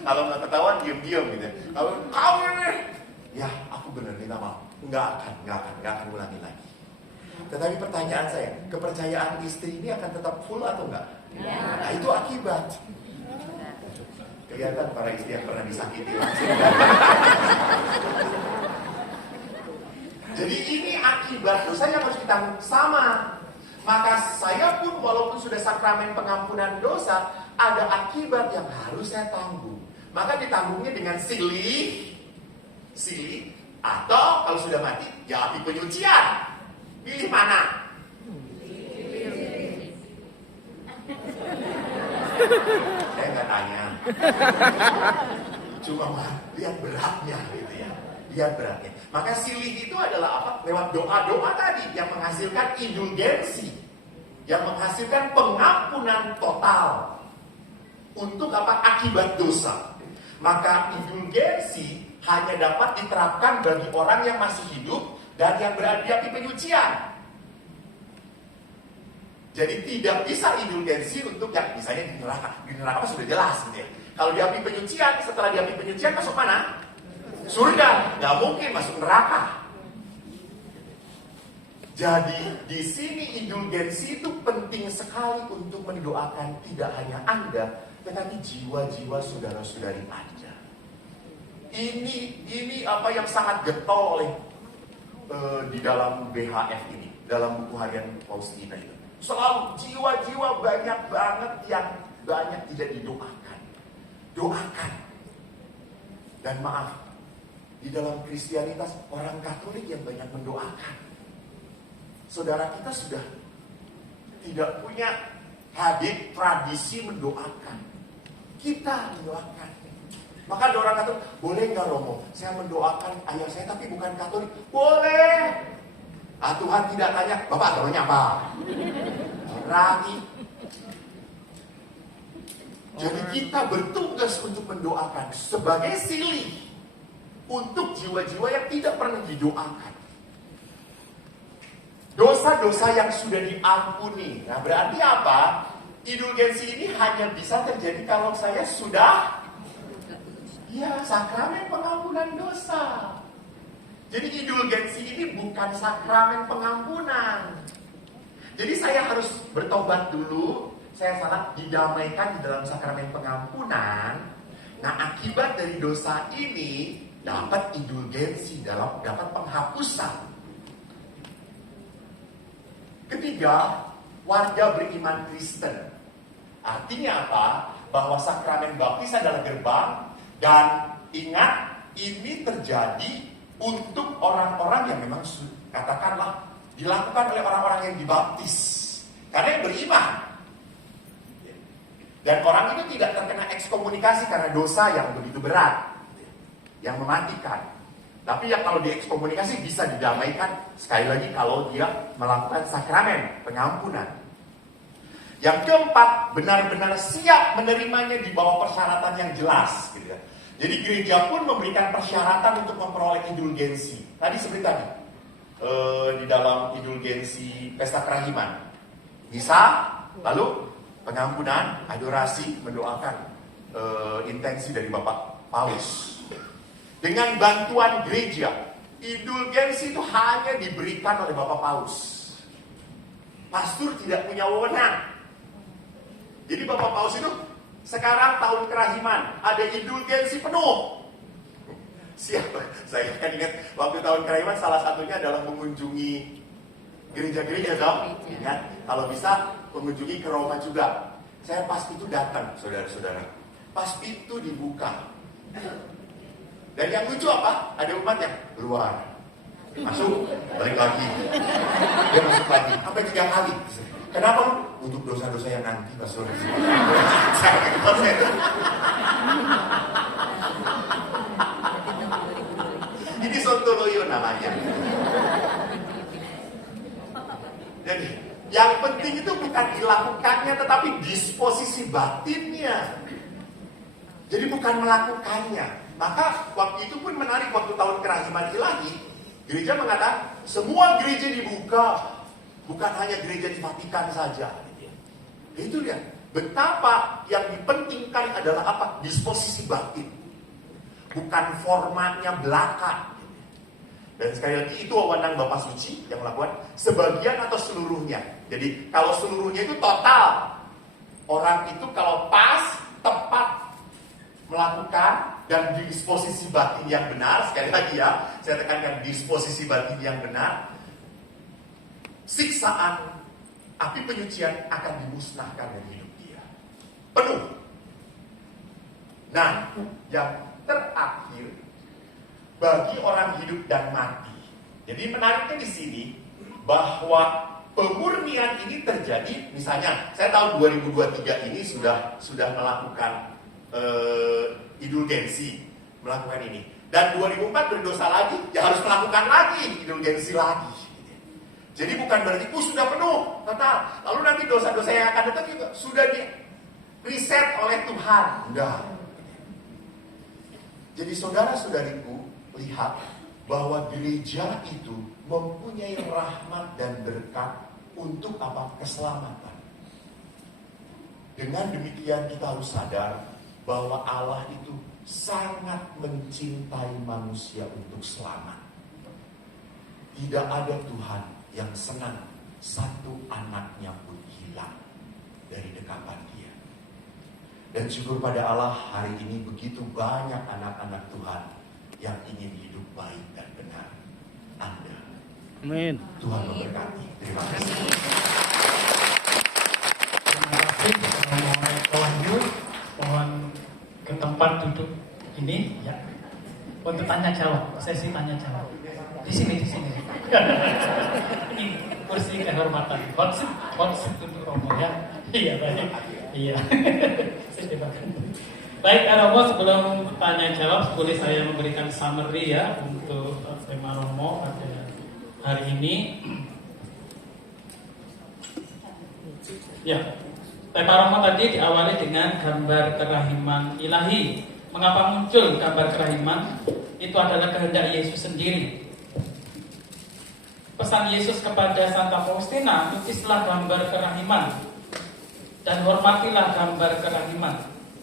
Kalau nggak ketahuan diam-diam gitu. Kalau kau ini, ya aku benar minta maaf. Nggak akan ulangi lagi. Tetapi pertanyaan saya, kepercayaan istri ini akan tetap full atau enggak? Nah itu akibat. Kelihatan para istri yang pernah disakiti langsung. Jadi ini akibat dosa yang harus kita sama. Maka saya pun walaupun sudah sakramen pengampunan dosa, ada akibat yang harus saya tanggung. Maka ditanggungnya dengan silih, atau kalau sudah mati, ya api penyucian. Pilih mana? Saya nggak tanya. Cuma lihat beratnya gitu ya. Lihat beratnya. Maka silih itu adalah apa? Lewat doa-doa tadi yang menghasilkan indulgensi. Yang menghasilkan pengampunan total. Untuk apa? Akibat dosa. Maka indulgensi hanya dapat diterapkan bagi orang yang masih hidup dan yang berada di api penyucian. Jadi tidak bisa indulgensi untuk yang misalnya di neraka. Di neraka sudah jelas gitu ya. Kalau di api penyucian, setelah di api penyucian masuk mana? Surga. Nggak mungkin masuk neraka. Jadi di sini indulgensi itu penting sekali untuk mendoakan tidak hanya Anda, tetapi jiwa-jiwa saudara-saudari Anda. Ini apa yang sangat getol oleh di dalam BHF ini, dalam buku harian Faustina itu. Selalu jiwa-jiwa banyak banget yang banyak tidak didoakan. Doakan. Dan maaf, di dalam Kristianitas orang Katolik yang banyak mendoakan. Saudara kita sudah tidak punya habit tradisi mendoakan. Kita mendoakan. Maka ada orang Katolik, boleh nggak Romo? Saya mendoakan ayah saya tapi bukan Katolik. Boleh. Tuhan tidak tanya, Bapak agamanya apa? Rabi. Jadi kita bertugas untuk mendoakan sebagai silih untuk jiwa-jiwa yang tidak pernah didoakan. Dosa-dosa yang sudah diampuni. Nah berarti apa? Indulgensi ini hanya bisa terjadi kalau saya sudah sakramen pengampunan dosa. Jadi indulgensi ini bukan sakramen pengampunan. Jadi saya harus bertobat dulu, saya salah didamaikan di dalam sakramen pengampunan. Nah, akibat dari dosa ini dapat indulgensi, dapat penghapusan. Ketiga, warga beriman Kristen. Artinya apa? Bahwa sakramen baptis adalah gerbang, dan ingat, ini terjadi untuk orang-orang yang memang katakanlah dilakukan oleh orang-orang yang dibaptis, karena yang beriman. Dan orang itu tidak terkena ekskomunikasi karena dosa yang begitu berat, yang mematikan. Tapi yang kalau diekskomunikasi bisa didamaikan, sekali lagi kalau dia melakukan sakramen pengampunan. Yang keempat, benar-benar siap menerimanya di bawah persyaratan yang jelas, gitu ya. Jadi gereja pun memberikan persyaratan untuk memperoleh indulgensi. Tadi seperti tadi, di dalam indulgensi pesta kerahiman, misa, lalu pengampunan, adorasi, mendoakan intensi dari Bapak Paus. Dengan bantuan gereja, indulgensi itu hanya diberikan oleh Bapak Paus. Pastor tidak punya wewenang. Jadi Bapak Paus itu sekarang tahun kerahiman, ada indulgensi penuh. Siapa? Saya kan ingat waktu tahun kerahiman salah satunya adalah mengunjungi gereja-gereja dong. Ingat, kalau bisa mengunjungi ke Roma juga. Saya pas itu datang, saudara-saudara. Pas pintu dibuka. Dan yang lucu apa? Ada umatnya keluar, masuk, balik lagi. Dia masuk lagi, sampai 3 kali. Kenapa? Untuk dosa-dosa yang nanti, Pastor. Ini sontoloyo namanya. Jadi, yang penting itu bukan dilakukannya, tetapi disposisi batinnya. Jadi bukan melakukannya. Maka waktu itu pun menarik, waktu tahun kerahiman ilahi, gereja mengatakan semua gereja dibuka. Bukan hanya gereja di Vatikan saja. Itu dia. Betapa yang dipentingkan adalah apa? Disposisi batin. Bukan formatnya belaka. Dan sekali lagi itu wewenang Bapak Suci yang melakukan sebagian atau seluruhnya. Jadi kalau seluruhnya itu total. Orang itu kalau pas, tepat melakukan dan disposisi batin yang benar. Sekali lagi ya, saya tekankan disposisi batin yang benar. Siksaan api penyucian akan dimusnahkan dari hidup dia penuh. Nah, yang terakhir bagi orang hidup dan mati. Jadi menariknya di sini bahwa pemurnian ini terjadi, misalnya saya tahun 2023 ini sudah melakukan indulgensi, melakukan ini. Dan 2004 berdosa lagi, ya harus melakukan lagi indulgensi lagi. Jadi bukan berarti sudah penuh total. Lalu nanti dosa-dosa yang akan datang juga sudah di reset oleh Tuhan. Udah. Jadi saudara-saudariku, lihat bahwa gereja itu mempunyai rahmat dan berkat untuk apa? Keselamatan. Dengan demikian kita harus sadar bahwa Allah itu sangat mencintai manusia untuk selamat. Tidak ada Tuhan yang senang satu anaknya pun hilang dari dekapan dia. Dan syukur pada Allah, hari ini begitu banyak anak-anak Tuhan yang ingin hidup baik dan benar. Anda. Amin. Tuhan memberkati. Terima kasih. Terima kasih. Mohon ke tempat duduk ini ya. Untuk tanya jawab, sesi tanya jawab. Di sini. Ini kursi kehormatan. Hot seat untuk Romo ya. Iya baik. Iya. Baik, Romo, sebelum tanya jawab, boleh saya memberikan summary ya untuk tema Romo pada hari ini. Ya, tema Romo tadi diawali dengan gambar kerahiman ilahi. Mengapa muncul gambar kerahiman? Itu adalah kehendak Yesus sendiri. Pesan Yesus kepada Santa Faustina, lukislah gambar kerahiman dan hormatilah gambar kerahiman.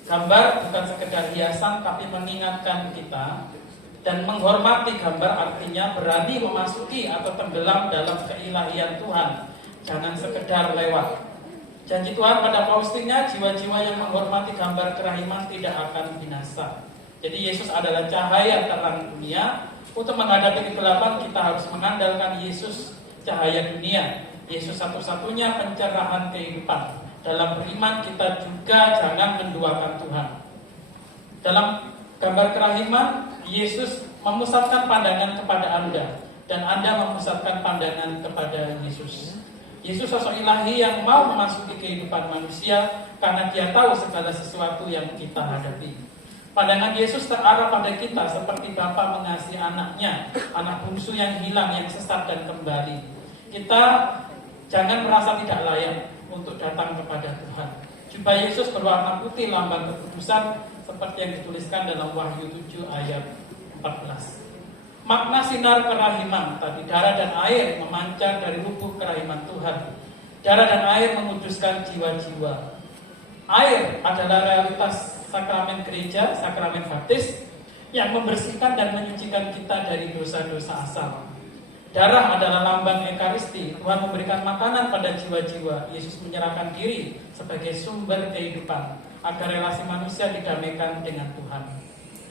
Gambar bukan sekedar hiasan, tapi mengingatkan kita Dan menghormati gambar artinya berani memasuki atau tenggelam dalam keilahian Tuhan. Jangan sekedar lewat. Janji Tuhan pada Faustina, jiwa-jiwa yang menghormati gambar kerahiman tidak akan binasa. Jadi Yesus adalah cahaya terang dunia. Untuk menghadapi kegelapan kita harus mengandalkan Yesus, cahaya dunia. Yesus satu-satunya pencerahan kehidupan. Dalam beriman kita juga jangan menduakan Tuhan. Dalam gambar kerahiman, Yesus memusatkan pandangan kepada Anda, dan Anda memusatkan pandangan kepada Yesus. Yesus sosok ilahi yang mau memasuki kehidupan manusia karena Dia tahu segala sesuatu yang kita hadapi. Pandangan Yesus terarah pada kita seperti Bapa mengasihi anaknya, anak bungsu yang hilang, yang sesat dan kembali. Kita jangan merasa tidak layak untuk datang kepada Tuhan. Jubah Yesus berwarna putih, lambang kekudusan, seperti yang dituliskan dalam Wahyu 7 ayat 14. Makna sinar kerahiman tadi, darah dan air memancar dari lubuk kerahiman Tuhan. Darah dan air menguduskan jiwa-jiwa. Air adalah realitas sakramen gereja, sakramen baptis yang membersihkan dan menyucikan kita dari dosa-dosa asal. Darah adalah lambang Ekaristi. Tuhan memberikan makanan pada jiwa-jiwa. Yesus menyerahkan diri sebagai sumber kehidupan agar relasi manusia didamaikan dengan Tuhan.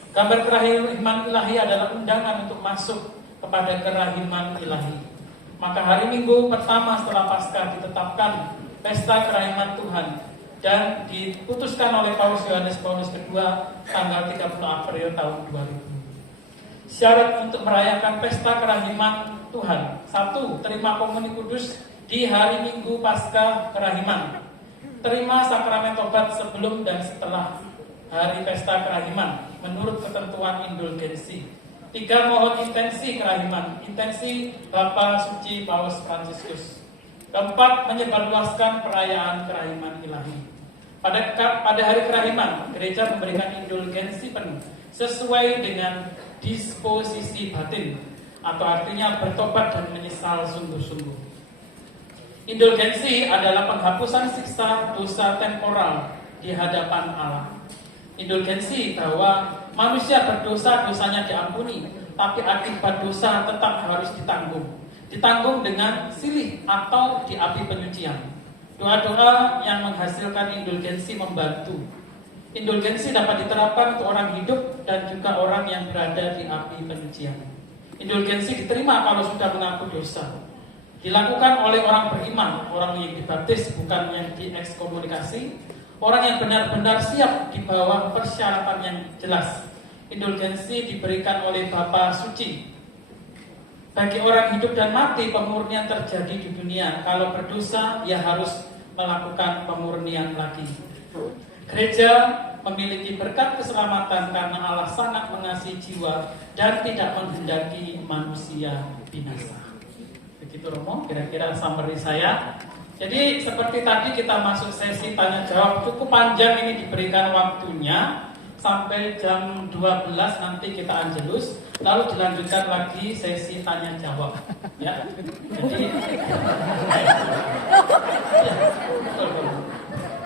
Gambar kerahiman ilahi adalah undangan untuk masuk kepada kerahiman ilahi. Maka hari Minggu pertama setelah Paskah ditetapkan pesta kerahiman Tuhan dan diputuskan oleh Paus Yohanes Paulus II tanggal 30 April tahun 2000. Syarat untuk merayakan pesta kerahiman Tuhan: 1. Terima komuni kudus di hari Minggu Paskah kerahiman. Terima sakramen tobat sebelum dan setelah hari pesta kerahiman menurut ketentuan indulgensi. 3. Mohon intensi kerahiman, intensi Bapa Suci Paus Fransiskus. 4. Menyebarluaskan perayaan kerahiman ilahi. Pada hari kerahiman, gereja memberikan indulgensi penuh sesuai dengan disposisi batin, atau artinya bertobat dan menyesal sungguh-sungguh. Indulgensi adalah penghapusan siksa dosa temporal di hadapan Allah. Indulgensi bahwa manusia berdosa, dosanya diampuni, tapi akibat dosa tetap harus ditanggung. Ditanggung dengan silih atau di api penyucian. Doa-doa yang menghasilkan indulgensi membantu. Indulgensi dapat diterapkan untuk orang hidup dan juga orang yang berada di api penyucian. Indulgensi diterima kalau sudah mengaku dosa. Dilakukan oleh orang beriman, orang yang dibaptis, bukan yang diekskomunikasi. Orang yang benar-benar siap di bawah persyaratan yang jelas. Indulgensi diberikan oleh Bapa Suci. Bagi orang hidup dan mati, pemurnian terjadi di dunia. Kalau berdosa, ia harus melakukan pemurnian lagi. Gereja memiliki berkat keselamatan karena Allah sangat mengasihi jiwa dan tidak menghendaki manusia binasa. Begitu Romo, kira-kira summary saya. Jadi seperti tadi kita masuk sesi tanya jawab, cukup panjang ini diberikan waktunya sampai jam 12 nanti kita angelus, lalu dilanjutkan lagi sesi tanya jawab. Ya. Jadi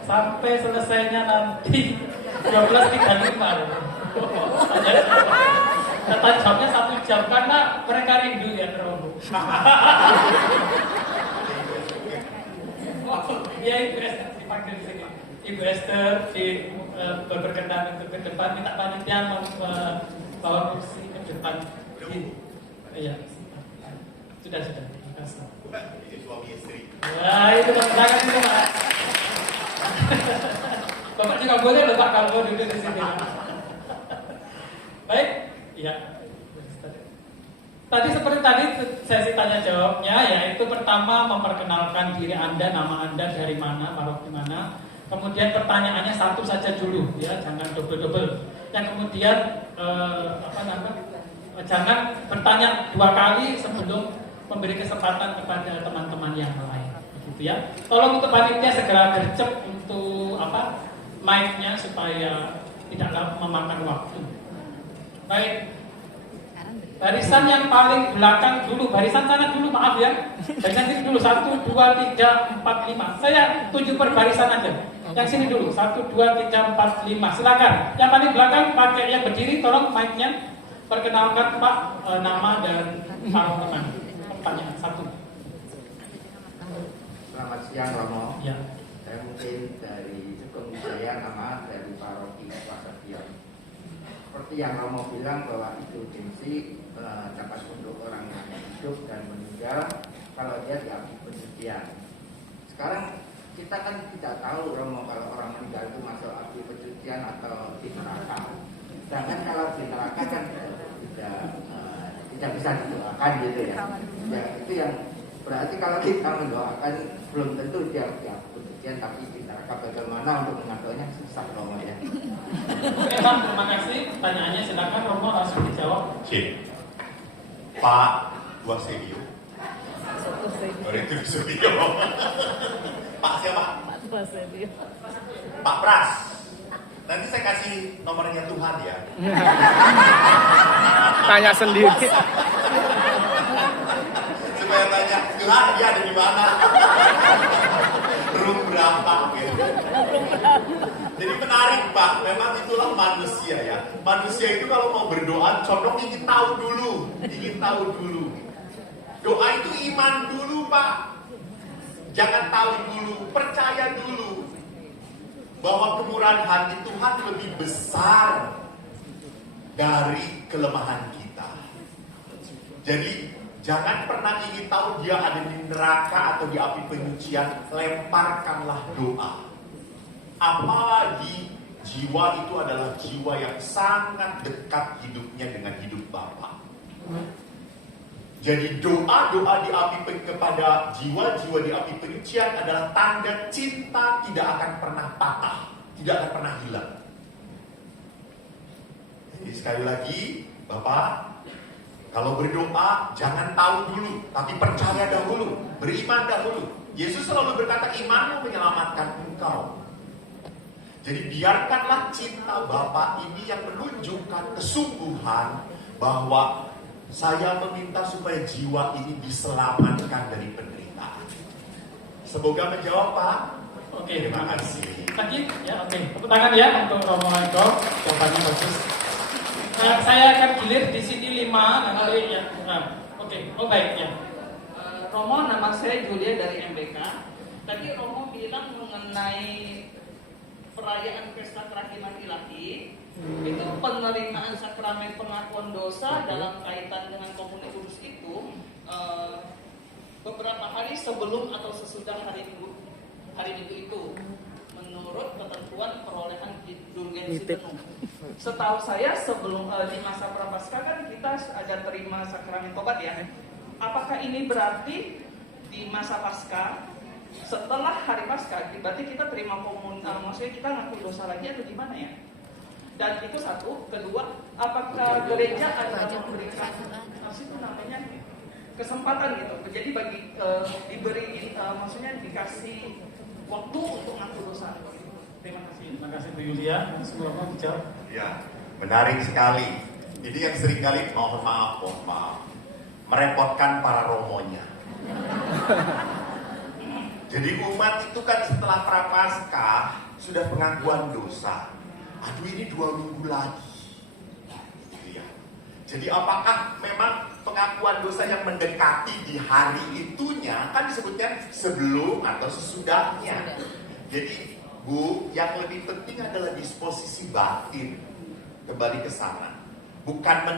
sampai selesainya nanti 12.35. Kata jawabnya 1 jam karena mereka rindu ya Romo. Ya Ibu Esther dipanggil di sini. Ibu Esther berkenan untuk ke depan, minta panitia bawa kursi ke depan. Iya. Sudah. Terima kasih. Ini suami istri. Wah, itu jangan itu Pak. Bapak juga boleh loh Pak kalau duduk di sini. Baik, ya. Tadi seperti tadi sesi tanya jawabnya, yaitu pertama memperkenalkan diri Anda, nama Anda dari mana, paroki mana. Kemudian pertanyaannya satu saja dulu, ya, jangan double-double. Yang kemudian jangan bertanya 2 kali sebelum memberi kesempatan kepada teman-teman yang lain, gitu ya. Tolong untuk panitia segera gercep untuk mic-nya supaya tidak memakan waktu. Baik. Barisan yang paling belakang dulu, barisan sana dulu, maaf ya. Barisan sini dulu, 1, 2, 3, 4, 5. Saya tunjuk per barisan aja. Yang sini dulu, 1, 2, 3, 4, 5. Silakan. Yang paling belakang pakai yang berdiri, tolong mic-nya. Perkenalkan Pak, nama dan parokian. Pertanyaan satu. Selamat siang Romo. Ya. Saya mungkin dari Sukung saya nama dari paroki Pasadian. Seperti yang Romo bilang bahwa indulgensi dapat untuk orang yang hidup dan meninggal kalau dia diambil pencucian. Sekarang kita kan tidak tahu Romo kalau orang meninggal itu masuk api pencucian atau di neraka. Sedangkan kalau di neraka kan tidak bisa didoakan gitu ya. Ya itu yang berarti kalau kita mendoakan belum tentu dia pencucian, tapi di neraka bagaimana untuk mengaturnya susah Romo ya. Oke Pak, terima kasih. Pertanyaannya silakan Romo langsung dijawab. Oke. Pak Wasedio. Wasedio. Pak siapa? Pak Pras. Nanti saya kasih nomornya Tuhan ya. Tanya sendiri. Supaya tanya, Tuhan dia ada di mana? Room berapa? Gitu. Jadi menarik Pak, memang itulah manusia ya. Manusia itu kalau mau berdoa, condong ingin tahu dulu. Doa itu iman dulu Pak. Jangan tahu dulu, percaya dulu bahwa kemurahan hati Tuhan lebih besar dari kelemahan kita. Jadi jangan pernah ingin tahu dia ada di neraka atau di api penyucian. Lemparkanlah doa. Apalagi jiwa itu adalah jiwa yang sangat dekat hidupnya dengan hidup Bapa. Jadi doa-doa di api kepada jiwa-jiwa di api penyucian adalah tanda cinta tidak akan pernah patah, tidak akan pernah hilang. Jadi sekali lagi, Bapak, kalau berdoa jangan tahu dulu, tapi percaya dahulu, beriman dahulu. Yesus selalu berkata, imanmu menyelamatkan engkau. Jadi biarkanlah cinta Bapa ini yang menunjukkan kesungguhan bahwa saya meminta supaya jiwa ini diselamatkan dari penderitaan. Semoga menjawab Pak. Oke, Terima kasih. Tadi ya, oke. Tepuk tangan ya untuk Romo Eko. Jawabannya bagus. Saya akan gilir di sini 5 nanti ya. Oke. Oh baik ya. Romo, nama saya Julia dari MBK. Tadi Romo bilang mengenai perayaan pesta kerahiman ilahi. Itu penerimaan sakramen pengakuan dosa dalam kaitan dengan komunitas kudus itu beberapa hari sebelum atau sesudah hari minggu itu menurut ketentuan perolehan indulgensi penuh. Setahu saya sebelum di masa prapaskah kan kita ada terima sakramen tobat ya. Apakah ini berarti di masa Paskah setelah hari Paskah berarti kita terima maksudnya kita ngaku dosa lagi atau gimana ya? Dan itu satu. Kedua, apakah gereja ada memberikan itu namanya kesempatan gitu? Jadi bagi diberi maksudnya dikasih waktu untuk ngaku dosa. Terima kasih Bu Yulia. Semua mau dijawab. Ya, menarik sekali. Ini yang seringkali mohon maaf, merepotkan para romonya. Jadi umat itu kan setelah prapaskah sudah pengakuan dosa. Aduh ini 2 minggu lagi. Gitu ya. Jadi apakah memang pengakuan dosa yang mendekati di hari itunya kan disebutnya sebelum atau sesudahnya. Jadi Bu, yang lebih penting adalah disposisi batin kembali ke sana. Bukan